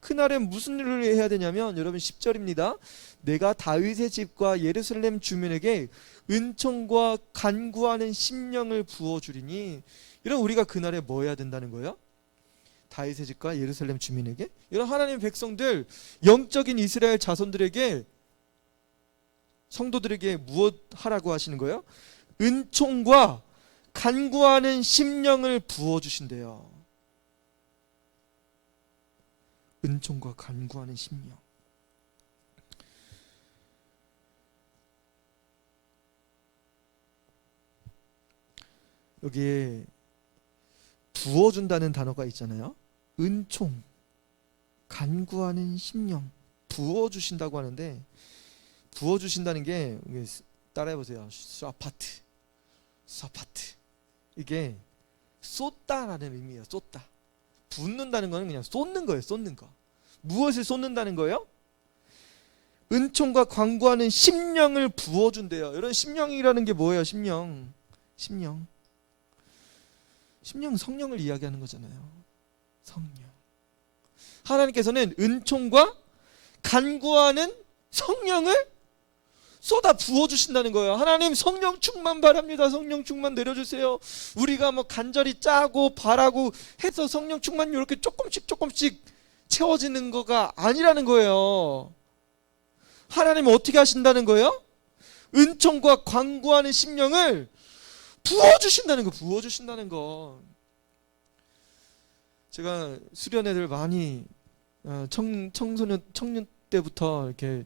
그날엔 무슨 일을 해야 되냐면, 여러분 10절입니다. 내가 다윗의 집과 예루살렘 주민에게 은총과 간구하는 심령을 부어주리니. 여러분, 우리가 그날에 뭐 해야 된다는 거예요? 다윗의 집과 예루살렘 주민에게, 여러분 하나님의 백성들, 영적인 이스라엘 자손들에게 성도들에게 무엇 하라고 하시는 거예요? 은총과 간구하는 심령을 부어주신대요. 은총과 간구하는 심령. 여기에 부어준다는 단어가 있잖아요. 은총, 간구하는 심령, 부어주신다고 하는데, 부어주신다는 게, 따라해보세요. 사파트. 이게 쏟다라는 의미예요. 쏟다. 붓는다는 거는 그냥 쏟는 거예요. 쏟는 거. 무엇을 쏟는다는 거예요? 은총과 간구하는 심령을 부어준대요. 이런 심령이라는 게 뭐예요? 심령. 성령을 이야기하는 거잖아요. 성령. 하나님께서는 은총과 간구하는 성령을 쏟아 부어주신다는 거예요. 하나님 성령 충만 바랍니다. 성령 충만 내려주세요. 우리가 뭐 간절히 짜고 바라고 해서 성령 충만 이렇게 조금씩 채워지는 거가 아니라는 거예요. 하나님은 어떻게 하신다는 거예요? 은총과 간구하는 심령을 부어주신다는 거. 부어주신다는 거. 제가 수련 애들 많이 청년 때부터 이렇게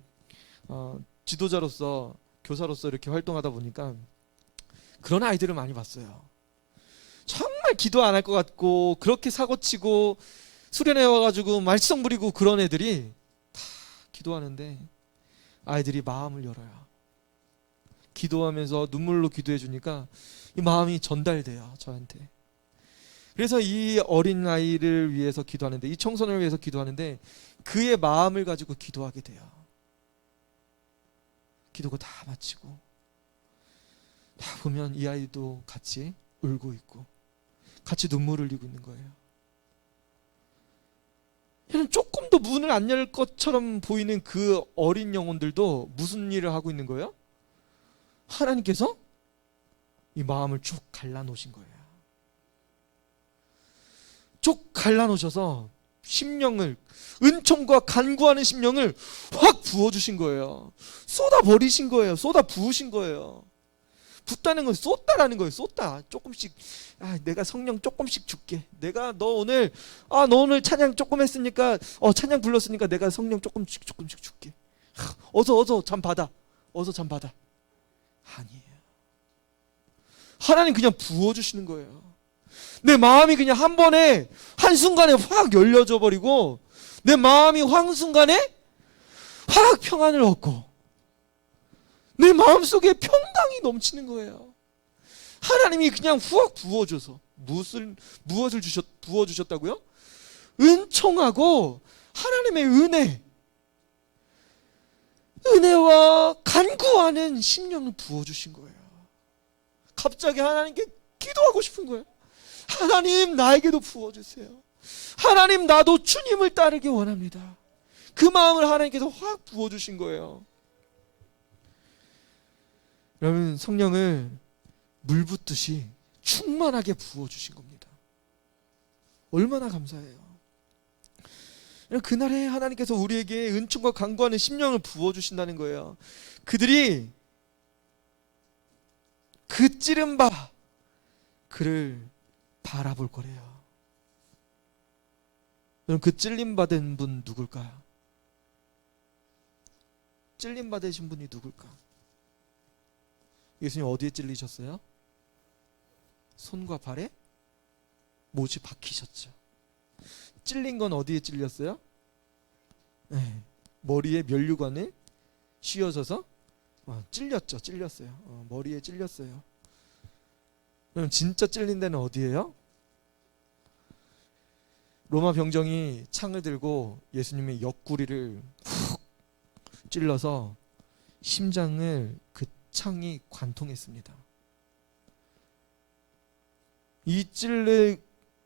지도자로서, 교사로서 이렇게 활동하다 보니까 그런 아이들을 많이 봤어요. 정말 기도 안 할 것 같고 그렇게 사고치고 수련회 와가지고 말썽 부리고 그런 애들이 다 기도하는데 아이들이 마음을 열어요. 기도하면서 눈물로 기도해 주니까 이 마음이 전달돼요, 저한테. 그래서 이 어린 아이를 위해서 기도하는데, 이 청소년을 위해서 기도하는데 그의 마음을 가지고 기도하게 돼요. 기도가 다 마치고 다 보면 이 아이도 같이 울고 있고 같이 눈물을 흘리고 있는 거예요. 얘는 조금도 문을 안 열 것처럼 보이는 그 어린 영혼들도 무슨 일을 하고 있는 거예요? 하나님께서 이 마음을 쭉 갈라놓으신 거예요. 쭉 갈라놓으셔서 심령을, 은총과 간구하는 심령을 확 부어주신 거예요. 쏟아버리신 거예요. 쏟아 부으신 거예요. 붓다는 건 쏟다라는 거예요. 쏟다. 조금씩. 내가 성령 조금씩 줄게. 너 오늘 찬양 조금 했으니까, 찬양 불렀으니까 내가 성령 조금씩 줄게. 어서 잠 받아. 아니에요. 하나님 그냥 부어주시는 거예요. 내 마음이 그냥 한 번에, 한순간에 확 열려져 버리고 내 마음이 한순간에 확 평안을 얻고 내 마음속에 평강이 넘치는 거예요. 하나님이 그냥 후딱 부어줘서. 무엇을 부어주셨다고요? 은총하고 하나님의 은혜와 간구하는 심령을 부어주신 거예요. 갑자기 하나님께 기도하고 싶은 거예요. 하나님 나에게도 부어주세요. 하나님 나도 주님을 따르기 원합니다. 그 마음을 하나님께서 확 부어주신 거예요. 여러분, 성령을 물 붓듯이 충만하게 부어주신 겁니다. 얼마나 감사해요. 그날에 하나님께서 우리에게 은총과 간구하는 심령을 부어주신다는 거예요. 그들이 그 찌른 바 그를 바라볼 거래요. 그럼 그 찔림받은 분 누굴까요? 찔림받으신 분이 누굴까? 예수님 어디에 찔리셨어요? 손과 발에 못이 박히셨죠. 찔린 건 어디에 찔렸어요? 머리에 면류관에 씌워져서 찔렸어요. 머리에 찔렸어요. 그럼 진짜 찔린 데는 어디예요? 로마 병정이 창을 들고 예수님의 옆구리를 훅 찔러서 심장을 그 창이 관통했습니다. 이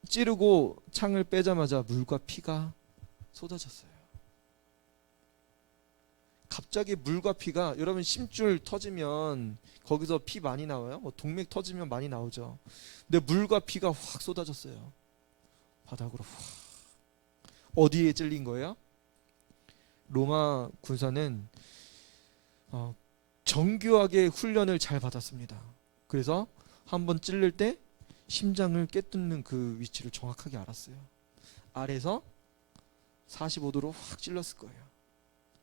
찌르고 창을 빼자마자 물과 피가 쏟아졌어요. 갑자기 물과 피가, 여러분 심줄 터지면 거기서 피 많이 나와요? 동맥 터지면 많이 나오죠. 근데 물과 피가 확 쏟아졌어요. 바닥으로 확. 어디에 찔린 거예요? 로마 군사는 정교하게 훈련을 잘 받았습니다. 그래서 한번 찔릴 때 심장을 깨뚫는 그 위치를 정확하게 알았어요. 아래에서 45도로 확 찔렀을 거예요.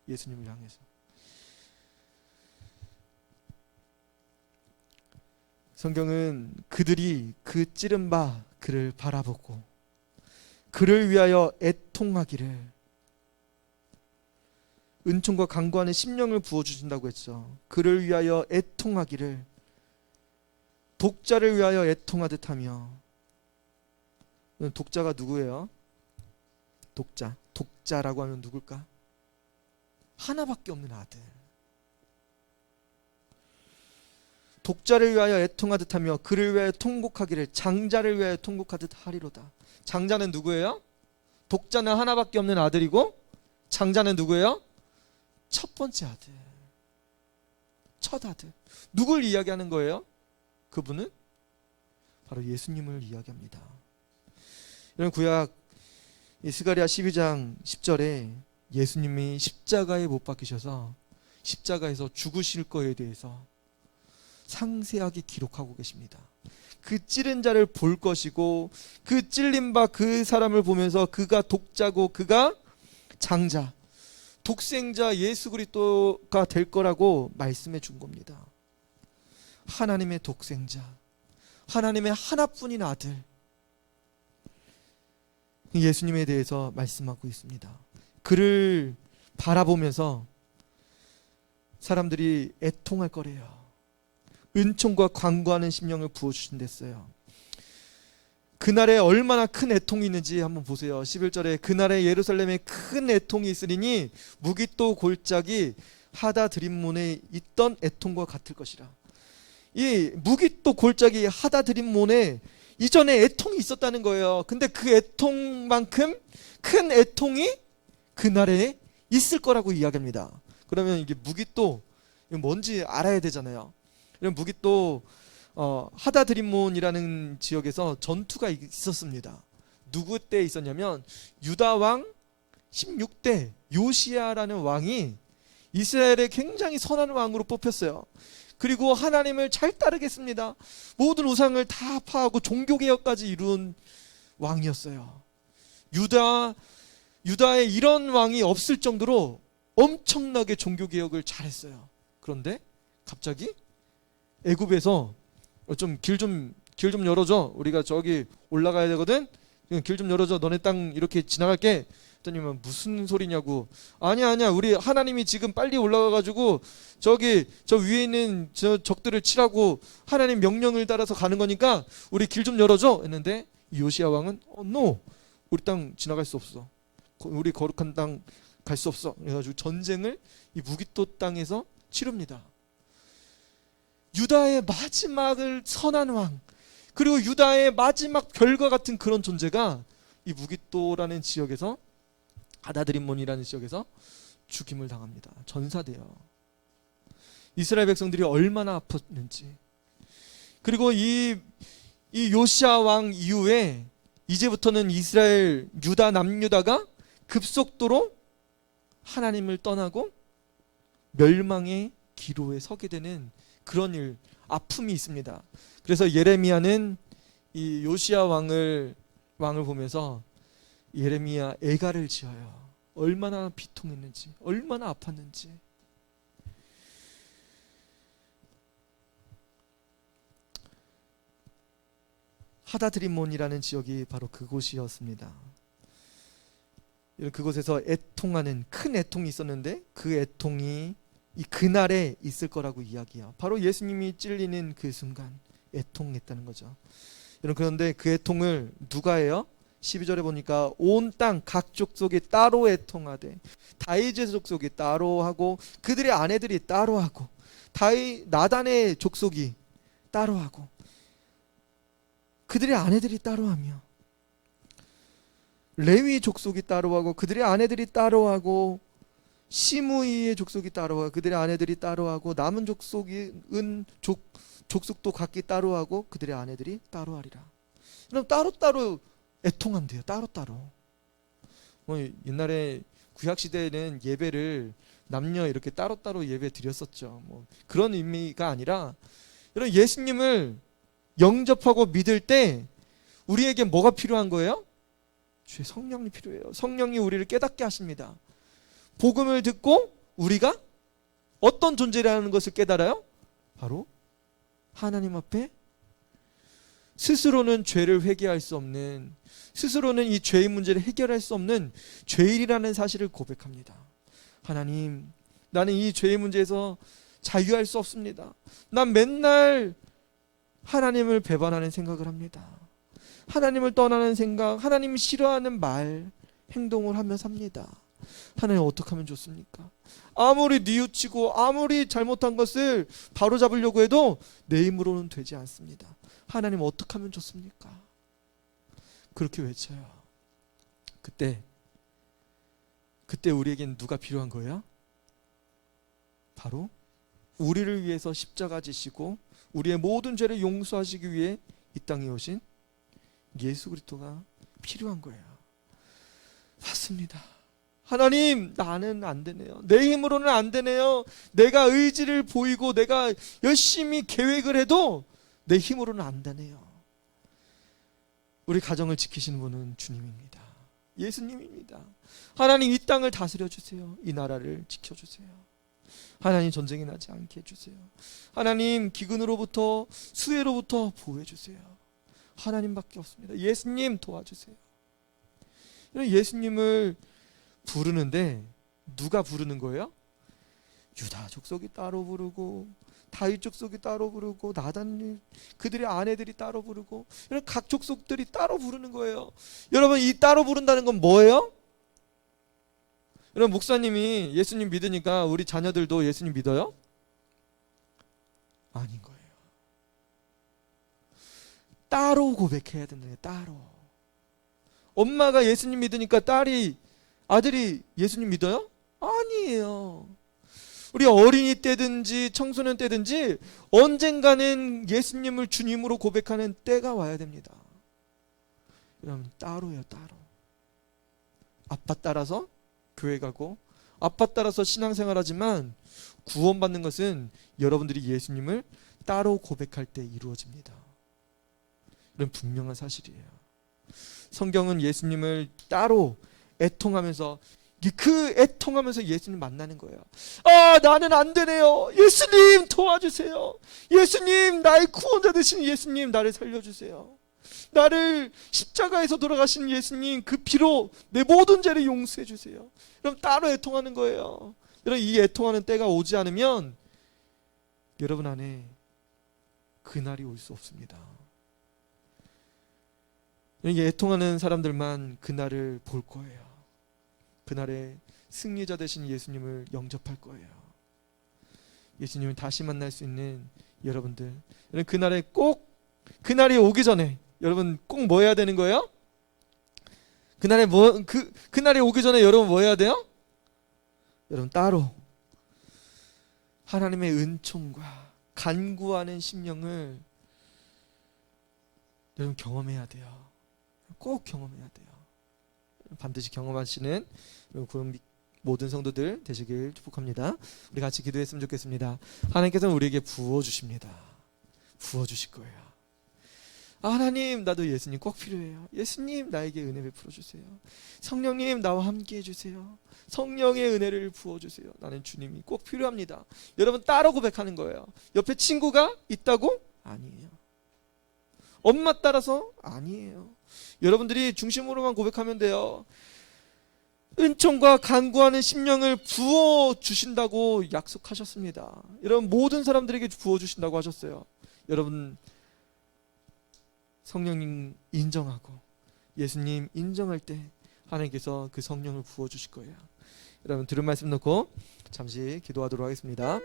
예수님을 향해서. 성경은 그들이 그 찌른 바 그를 바라보고 그를 위하여 애통하기를, 은총과 강구하는 심령을 부어주신다고 했죠. 그를 위하여 애통하기를, 독자를 위하여 애통하듯 하며. 독자가 누구예요? 독자라고 하면 누굴까? 하나밖에 없는 아들. 독자를 위하여 애통하듯 하며 그를 위하여 통곡하기를, 장자를 위하여 통곡하듯 하리로다. 장자는 누구예요? 독자는 하나밖에 없는 아들이고, 장자는 누구예요? 첫 번째 아들, 첫 아들. 누굴 이야기하는 거예요? 그분은 바로 예수님을 이야기합니다. 이런 구약 스가랴 12장 10절에 예수님이 십자가에 못 박히셔서 십자가에서 죽으실 거에 대해서 상세하게 기록하고 계십니다. 그 찌른 자를 볼 것이고, 그 찔린 바 그 사람을 보면서 그가 독자고 그가 장자, 독생자 예수 그리스도가 될 거라고 말씀해 준 겁니다. 하나님의 독생자, 하나님의 하나뿐인 아들, 예수님에 대해서 말씀하고 있습니다. 그를 바라보면서 사람들이 애통할 거래요. 은총과 간구하는 심령을 부어주신댔어요. 그날에 얼마나 큰 애통이 있는지 한번 보세요. 11절에 그날에 예루살렘에 큰 애통이 있으리니 무기또 골짜기 하다드림몬에 있던 애통과 같을 것이라. 이 무기또 골짜기 하다드림몬에 이전에 애통이 있었다는 거예요. 근데 그 애통만큼 큰 애통이 그날에 있을 거라고 이야기합니다. 그러면 이게 무기또 뭔지 알아야 되잖아요. 무기또 하다드림몬이라는 지역에서 전투가 있었습니다. 누구 때 있었냐면 유다 왕 16대 요시야라는 왕이 이스라엘의 굉장히 선한 왕으로 뽑혔어요. 그리고 하나님을 잘 따르겠습니다. 모든 우상을 다 파하고 종교개혁까지 이룬 왕이었어요. 유다에 이런 왕이 없을 정도로 엄청나게 종교개혁을 잘했어요. 그런데 갑자기 애굽에서 길 좀 열어줘. 우리가 저기 올라가야 되거든. 길 좀 열어줘. 너네 땅 이렇게 지나갈게. 했더니 무슨 소리냐고. 아니야. 우리 하나님이 지금 빨리 올라가가지고 저기 저 위에 있는 저 적들을 치라고 하나님 명령을 따라서 가는 거니까 우리 길 좀 열어줘. 했는데 요시야 왕은 no. 우리 땅 지나갈 수 없어. 우리 거룩한 땅 갈 수 없어. 그래가지고 전쟁을 이 무기또 땅에서 치릅니다. 유다의 마지막을 선한 왕, 그리고 유다의 마지막 별과 같은 그런 존재가 이 무기또라는 지역에서, 하다드림몬이라는 지역에서 죽임을 당합니다. 전사돼요. 이스라엘 백성들이 얼마나 아팠는지. 그리고 이 요시야 왕 이후에 이제부터는 이스라엘 유다 남유다가 급속도로 하나님을 떠나고 멸망의 기로에 서게 되는 그런 일, 아픔이 있습니다. 그래서 예레미야는 이 요시야 왕을 보면서 예레미야 애가를 지어요. 얼마나 비통했는지, 얼마나 아팠는지. 하다드림몬이라는 지역이 바로 그곳이었습니다. 그곳에서 애통하는 큰 애통이 있었는데 그 애통이 이 그날에 있을 거라고 이야기해요. 바로 예수님이 찔리는 그 순간 애통했다는 거죠. 여러분, 그런데 그 애통을 누가 해요? 12절에 보니까 온 땅 각 족속이 따로 애통하되, 다윗의 족속이 따로 하고 그들의 아내들이 따로 하고, 나단의 족속이 따로 하고 그들의 아내들이 따로 하며, 레위 족속이 따로 하고 그들의 아내들이 따로 하고, 시므이의 족속이 따로 하고 그들의 아내들이 따로 하고, 남은 족속도 각기 따로 하고 그들의 아내들이 따로 하리라. 그럼 따로따로 애통한대요. 따로따로. 옛날에 구약 시대에는 예배를 남녀 이렇게 따로따로 예배 드렸었죠. 뭐 그런 의미가 아니라 여러분 예수님을 영접하고 믿을 때 우리에게 뭐가 필요한 거예요? 주의 성령이 필요해요. 성령이 우리를 깨닫게 하십니다. 복음을 듣고 우리가 어떤 존재라는 것을 깨달아요? 바로 하나님 앞에 스스로는 죄를 회개할 수 없는, 스스로는 이 죄의 문제를 해결할 수 없는 죄인이라는 사실을 고백합니다. 하나님, 나는 이 죄의 문제에서 자유할 수 없습니다. 난 맨날 하나님을 배반하는 생각을 합니다. 하나님을 떠나는 생각, 하나님이 싫어하는 말, 행동을 하며 삽니다. 하나님 어떻게 하면 좋습니까? 아무리 뉘우치고 아무리 잘못한 것을 바로잡으려고 해도 내 힘으로는 되지 않습니다. 하나님 어떻게 하면 좋습니까? 그렇게 외쳐요. 그때 우리에겐 누가 필요한 거예요? 바로 우리를 위해서 십자가 지시고 우리의 모든 죄를 용서하시기 위해 이 땅에 오신 예수 그리스도가 필요한 거예요. 맞습니다. 하나님, 나는 안 되네요. 내 힘으로는 안 되네요. 내가 의지를 보이고 내가 열심히 계획을 해도 내 힘으로는 안 되네요. 우리 가정을 지키시는 분은 주님입니다. 예수님입니다. 하나님, 이 땅을 다스려 주세요. 이 나라를 지켜주세요. 하나님, 전쟁이 나지 않게 해주세요. 하나님, 기근으로부터 수해로부터 보호해 주세요. 하나님밖에 없습니다. 예수님 도와주세요. 예수님을 부르는데 누가 부르는 거예요? 유다 족속이 따로 부르고 다윗 족속이 따로 부르고 나단 그들의 아내들이 따로 부르고 이런 각 족속들이 따로 부르는 거예요. 여러분, 이 따로 부른다는 건 뭐예요? 여러분, 목사님이 예수님 믿으니까 우리 자녀들도 예수님 믿어요? 아닌 거예요. 따로 고백해야 된다는 거예요. 따로. 엄마가 예수님 믿으니까 아들이 예수님 믿어요? 아니에요. 우리 어린이 때든지 청소년 때든지 언젠가는 예수님을 주님으로 고백하는 때가 와야 됩니다. 여러분, 따로예요. 따로. 아빠 따라서 교회 가고 아빠 따라서 신앙생활하지만 구원받는 것은 여러분들이 예수님을 따로 고백할 때 이루어집니다. 이런 분명한 사실이에요. 성경은 예수님을 따로 애통하면서 예수님 만나는 거예요. 아, 나는 안 되네요. 예수님 도와주세요. 예수님, 나의 구원자 되신 예수님, 나를 살려주세요. 나를 십자가에서 돌아가신 예수님, 그 피로 내 모든 죄를 용서해 주세요. 그럼 따로 애통하는 거예요. 여러분, 이 애통하는 때가 오지 않으면 여러분 안에 그날이 올 수 없습니다. 이렇게 애통하는 사람들만 그날을 볼 거예요. 그날에 승리자 되신 예수님을 영접할 거예요. 예수님을 다시 만날 수 있는 여러분들, 그날이 오기 전에 여러분 꼭 뭐 해야 되는 거예요? 그날이 오기 전에 여러분 뭐 해야 돼요? 여러분, 따로 하나님의 은총과 간구하는 심령을 여러분 경험해야 돼요. 꼭 경험해야 돼요. 반드시 경험하시는 그런 모든 성도들 되시길 축복합니다. 우리 같이 기도했으면 좋겠습니다. 하나님께서는 우리에게 부어주십니다. 부어주실 거예요. 하나님, 나도 예수님 꼭 필요해요. 예수님, 나에게 은혜 베풀어 주세요. 성령님, 나와 함께 해주세요. 성령의 은혜를 부어주세요. 나는 주님이 꼭 필요합니다. 여러분, 따로 고백하는 거예요. 옆에 친구가 있다고? 아니에요. 엄마 따라서? 아니에요. 여러분들이 중심으로만 고백하면 돼요. 은총과 간구하는 심령을 부어주신다고 약속하셨습니다. 여러분, 모든 사람들에게 부어주신다고 하셨어요. 여러분, 성령님 인정하고 예수님 인정할 때 하나님께서 그 성령을 부어주실 거예요. 여러분, 들은 말씀 놓고 잠시 기도하도록 하겠습니다.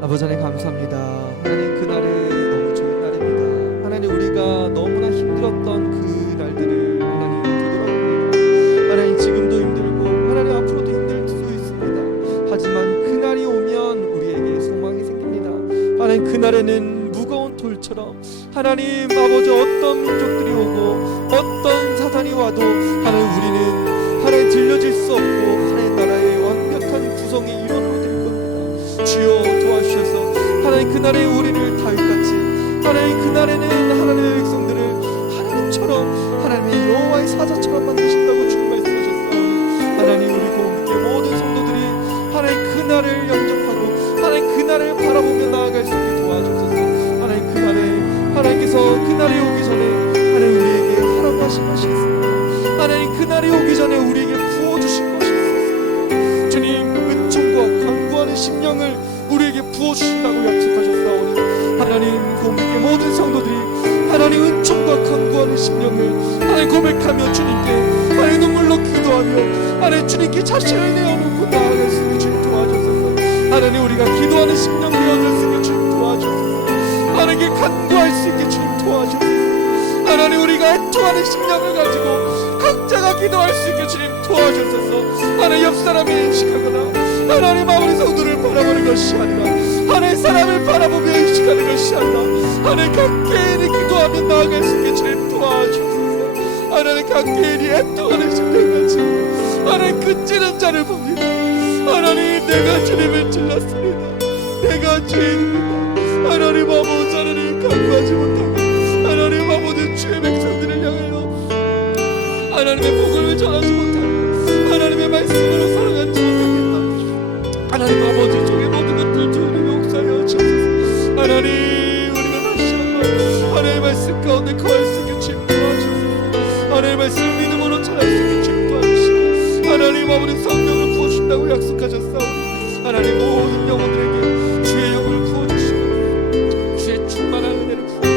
아버지 하나님, 감사합니다. 하나님, 그날이 너무 좋은 날입니다. 하나님, 우리가 너무나 힘들었던 그 날들을 하나님 되돌아봅니다. 하나님, 지금도 힘들고 하나님 앞으로도 힘들 수 있습니다. 하지만 그날이 오면 우리에게 소망이 생깁니다. 하나님, 그날에는 무거운 돌처럼 하나님 아버지, 어떤 민족들이 오고 어떤 사단이 와도 하나님, 우리는 하나님 들려질 수 없고 하나님 나라의 완벽한 거룩한 구성의 일원으로 될 겁니다. 주여 도와주셔서 하나님 그날에 우리를 다윗같이 하나님 그날에는 하나님의 백성들을 하나님처럼 하나님의 여호와의 사자처럼 만드신다고 주님 말씀하셨사오니 하나님 우리 고맙게 모든 성도들이 하나님 그날을 영접하고 하나님 그날을 바라보며 나아갈 수 있게 도와주셔서 하나님 그날에 하나님께서 그날이 오기 전에 하나님 우리에게 하라고 하신 것이 있습니다. 하나님 그날이 오기 전에 우리에게 부어주실 것이 있습니다. 주님 은총과 간구하는 심령을 우리에게 부어주신다고 약속하셨사오니 하나님 고백의 모든 성도들이 하나님 은총과 간구하는 심령을 하나님 고백하며 주님께 하나님 눈물로 기도하며 하나님 주님께 자신을 내어놓고 나아갈 수 있게 주님 도와주소서. 하나님 우리가 기도하는 심령이 얻을 수 있게 주님 도와주소서. 하나님께 간구할 수 있게 주님 도와주소서. 하나님 우리가 애통하는 심령을 가지고 각자가 기도할 수 있게 주님 도와주소서. 하나님 옆 사람이 인식하거나 하나님 아버지 성도를 바라보는 것이 아니라 하나님 사람을 바라보며 인식하는 것이 아니라 하나님 각 개인이 기도하며 나아갈 수 있게 주님 도와주소서. 하나님 각 개인이 애통하는 심령 가지고 하나님 그 찌른 자를 봅니다. 하나님 내가 주님을 찔렀습니다. 내가 죄인입니다. 하나님 아버지 하나님 간구하지 못하고 하나님 아버지 주의 백성들을 향하여 하나님의 복음을 전하지 못하고 하나님의 말씀으로 살아가지 못하겠다. 하나님 아버지 중에 모든 것들 주님이 용서하여 주옵소서. 하나님 우리가 다시 한번 하나님의 말씀 가운데 거할 수 있게 주님 도와주소서. 하나님의 말씀을 믿음으로 전할 수 있게 주님 도와주시고 하나님 아버지 성령을 부어주신다고 약속하셨사오니 하나님 모든 영혼들에게 주의 영을 부어주시고 주의 충만한 은혜를 부어주시고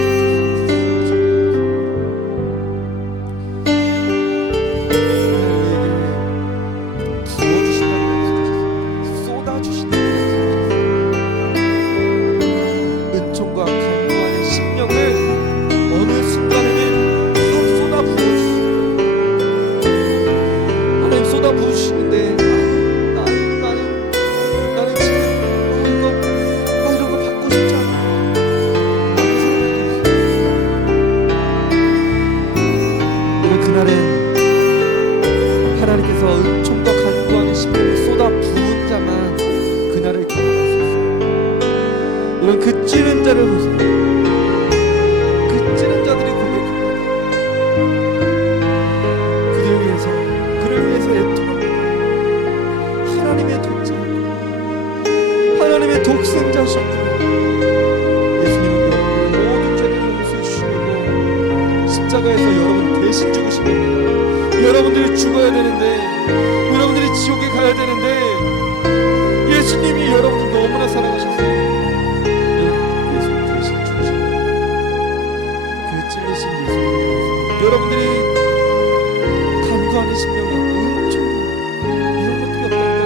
하나님께서 은총과 간구하는 심령을 쏟아 부은 자만 그날을 경험할 수 있어요. 이런 그 찌른 자를 보세요. 그 찌른 자들이 고백합니다. 그를 위해서 애통합니다. 하나님의 독자, 하나님의 독생자셨구나. 예수님은 여러분의 모든 죄를 용서해 주시려고 십자가에서 여러분 대신 죽으신 겁니다. 여러분들이 죽어야 되는데 여러분들이 지옥에 가야 되는데 예수님이 여러분들 너무나 사랑하셨어요. 예수님 대신 죽으신 그 찔리신 예수님을 위해서 여러분들이 간구하는 심령에 은총 이런 것들이 없다면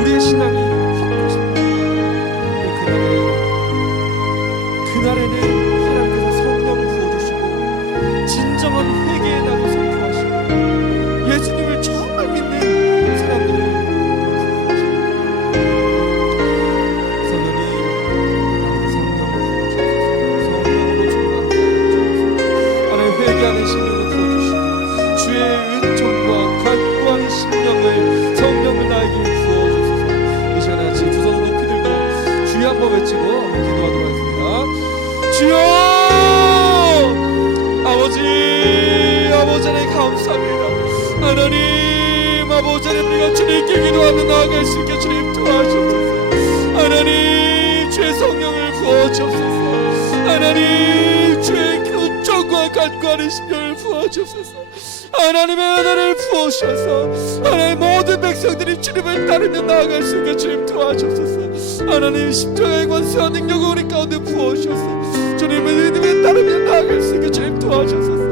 우리의 신앙이 확 것입니다. 그날에는 하나님께서 성령을 부어주시고 진정한 회개의 날을 선포하시고 예수님을 정말 믿는 사람들을 부어주십니다. 성령을 부어주셔서 성령으로 충만하게 해주셔서 하나님 회개하는 심령을 부어주시고 주의 은총과 간구하는 심령을 성령을 나에게 부어주셔서 이 시간에 같이 두 손을 높이 들고 주여 한번 외치고 한번 기도하도록 하겠습니다. 주여 아버지 하나님 감사합니다. 하나님 아버지 하나님 우리가 주님께 기도하며 나아갈 수 있게 주님 도와주옵소서. 하나님 주의 성령을 부어주옵소서. 하나님 주의 은총과 간구하는 심령을 부어주옵소서. 하나님의 은혜를 부어주셔서 하나님 모든 백성들이 주님을 따르며 나아갈 수 있게 주님 도와주옵소서. 하나님 십자가의 권세와 능력을 우리 가운데 부어주셔서 주님의 믿음에 따르며 나아갈 수 있게 주님 도와주옵소서.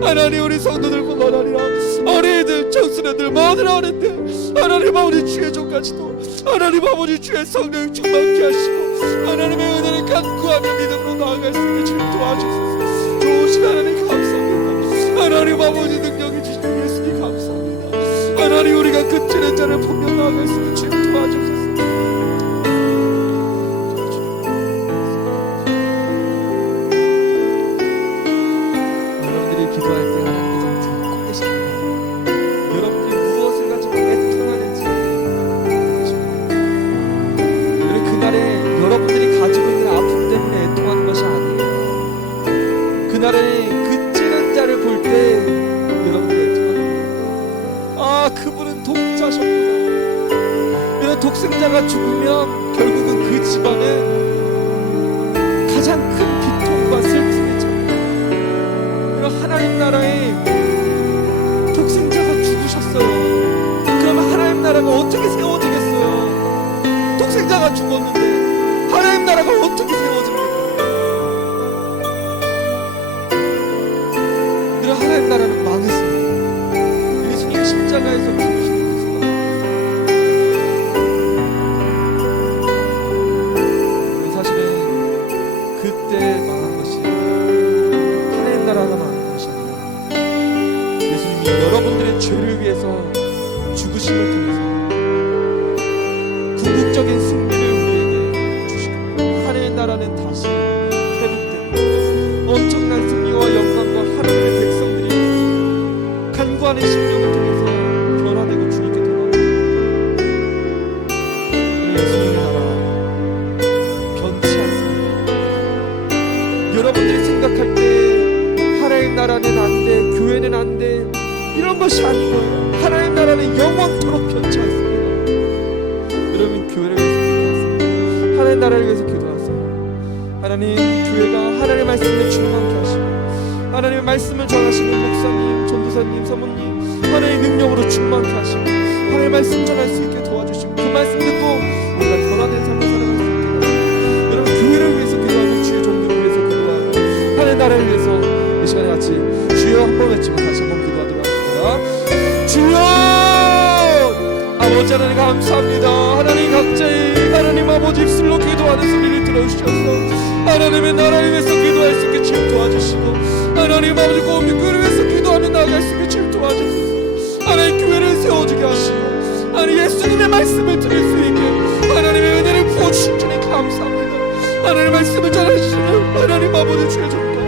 하나님 우리 성도들뿐만 아니라 어린이들 청소년들 모든 어른들 하나님 아버지 주의 종까지도 하나님 아버지 주의 성령을 충만케 하시고 하나님의 은혜를 간구하며 믿음으로 나아갈 수 있게 주님 도와주소서. 좋으신 하나님 감사합니다. 하나님 아버지 능력이 주신 예수님 감사합니다. 하나님 우리가 그 자를 보며 나아갈 수 있게 주님 도와주소서. 기도할 때 하나님께서 듣고 계십니다. 여러분들이 무엇을 가지고 애통하는지 그분은 독자셨구나. 이런 독생자가 죽으면 결국은 그 집안은 가장 큰 비통과 슬픔이 접니다. 이런 하나님 나라에 독생자가 죽으셨어요. 그러면 하나님 나라가 어떻게 세워지겠어요? 독생자가 죽었는데 하나님 나라가 어떻게 세워집니까? 이런 하나님 나라는 망했습니다. 예수님 십자가에서 죽으신 것은 사실은 그때 망한 것이 하나님 나라가 망한 것이 아니라 예수님이 여러분들의 죄를 위해서 죽으심을 통해서 궁극적인 승리를 우리에게 주시고 하나님 나라는 다시 회복되고 엄청난 승리와 영광과 하나님의 백성들이 간구하는 심령을 통해서 변화되고 주님께 돌아옵니다. 예수님의 나라 변치 않습니다. 여러분들이 생각할 때 하나님 나라는 안 돼, 교회는 안 돼, 이런 것이 아닌 거예요. 하나님 나라는 영원토록 변치 않습니다. 여러분 교회를 위해서 기도하세요. 하나님 나라를 위해서 기도하세요. 하나님 교회가 하나님의 말씀에 충만케 하시고 하나님의 말씀을 전하시는 목사님, 전도사님, 사모님 하나님의 능력으로 충만케 하시고 하나님의 말씀 전할 수 있게 도와주시고 그 말씀 듣고 우리가 변화된 삶을 살아갈 수 있게 도와주시고 여러분 교회를 위해서 기도하고 주의 종들을 위해서 기도하고 하나님 나라를 위해서 이 시간에 같이 주여 한번 외치고 다시 한번 기도하도록 하겠습니다. 주여! 아버지 하나님 감사합니다. 하나님 각자의 하나님 아버지 입술로 기도하는 소리를 들어주셔서 하나님의 나라를 위해서 기도할 수 있게 주님 도와주시고 하나님 아버지 교회를 위해서 기도하며 나아갈 수 있게 주님 도와주셔서 하나님 교회를 세워주게 하시고 하나님 예수님의 말씀을 들을 수 있게 하나님의 은혜를 부어주신 주님 감사합니다. 하나님의 말씀을 전하시는 하나님 아버지 주의 종과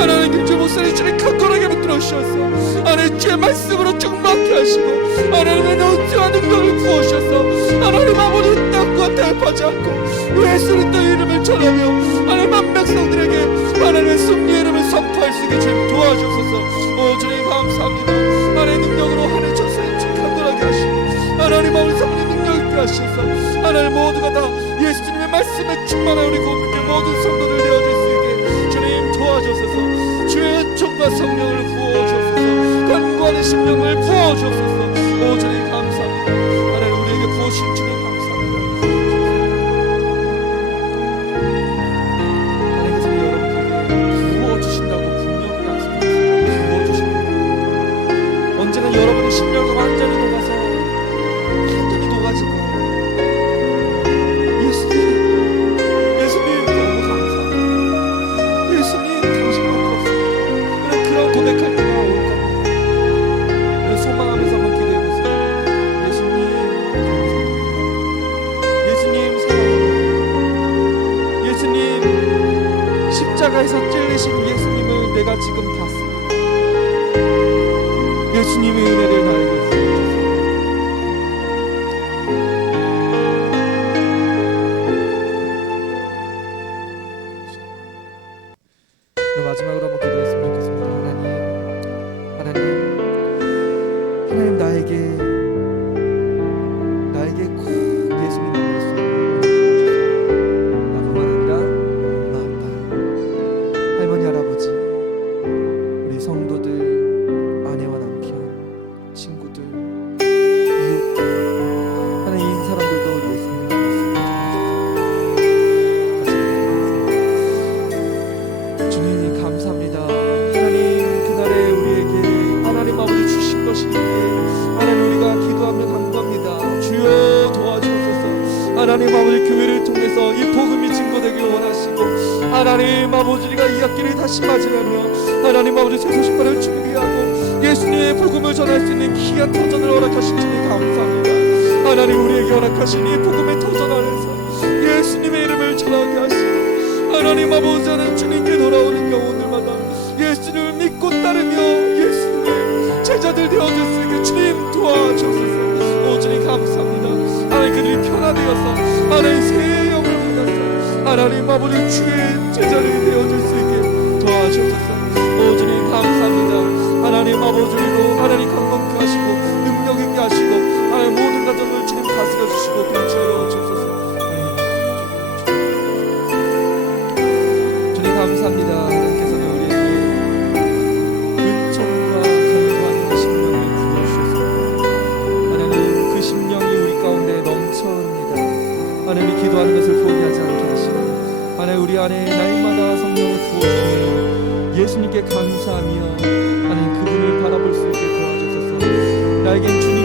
하나님 김재 목사님 주님 강건하게 붙들어 주셔서 하나님 주의 말씀으로 충만케 하시고 하나님의 영지와 능력을 부어주셔서 하나님 아버지 땅과 대파지 않고 예수의 또 이름을 전하며 하나님 한 백성들에게 하나님의 승리의 이름을 선포할 수 있게 주님 도와주셔서 주님 감사합니다. 하나님의 능력으로 하나님 전사님 주님 강건하게 하시고 하나님 아버지 사모님 능력 있게 하셔서 하나님 모두가 다 예수님의 말씀에 충만한 우리 고민의 모든 성도들 되어질 수 있게 주님 도와주셔서 주의 은총과 성령을 부어주셔서 간구하는 심령을 부어주셔서 주님 감사합니다. 하나님 우리에게 부어주신 주님 감사합니다. 하나님께서 여러분들에게 부어주신다고 분명히 약속하셨습니다. 부어주십니다. 언제나 여러분의 심령이 완전히 녹아서 완전히 녹아질 거예요. 예수님 너무 감사합니다. 예수님 당신밖에 없습니다. 그런 고백할 때가 올 겁니다. 소망하면서 한번 기도해보세요. 예수님 감사합니다. 예수님 사랑합니다. 예수님 십자가에서 찔리신 예수님을 내가 지금 봤습니다. 예수님의 은혜를 나에게 주옵소서. 마지막으로 한번 기도했으면 좋겠습니다. 하나님 나에게 꼭 예수님 만날 수 있는 나뿐만 아니라 엄마, 아빠, 할머니, 할아버지, 우리 성도들, 아내와 남편, 친구들, 이웃들 하나님 이 사람들도 예수님 만날 수 있는 주님 감사합니다. 하나님 그날에 우리에게 하나님 아버지 주신 것이 하나님 우리가 기도하며 간구합니다. 주여 도와주옵소서. 하나님 아버지 교회를 통해서 이 복음이 증거되길 원하시고 하나님 아버지 우리가 이 학기를 다시 맞이하며 하나님 아버지 새 소식발을 준비하고 예수님의 복음을 전할 수 있는 귀한 터전을 허락하신 주님 감사합니다. 하나님 우리에게 허락하신 이 복음의 터전 안에서 예수님의 이름을 전하게 하시고 하나님 아버지 하나님 주님께 돌아오는 영혼들마다 예수님을 믿고 따르며 예수님의 제자들 되어줄 수 있게 주님 도와주소서. 주님 감사합니다. 하나님 그들이 변화되어서 하나님 새 영을 받아서 하나님 아버지 주의 제자들이 되어줄 수 있게 도와주소서. 주님 감사합니다. 하나님 아버지로 하나님 강건케 하시고 능력 있게 하시고 주님께 감사하며 하나님 그분을 바라볼 수 있게 도와주소서. 나에겐 주님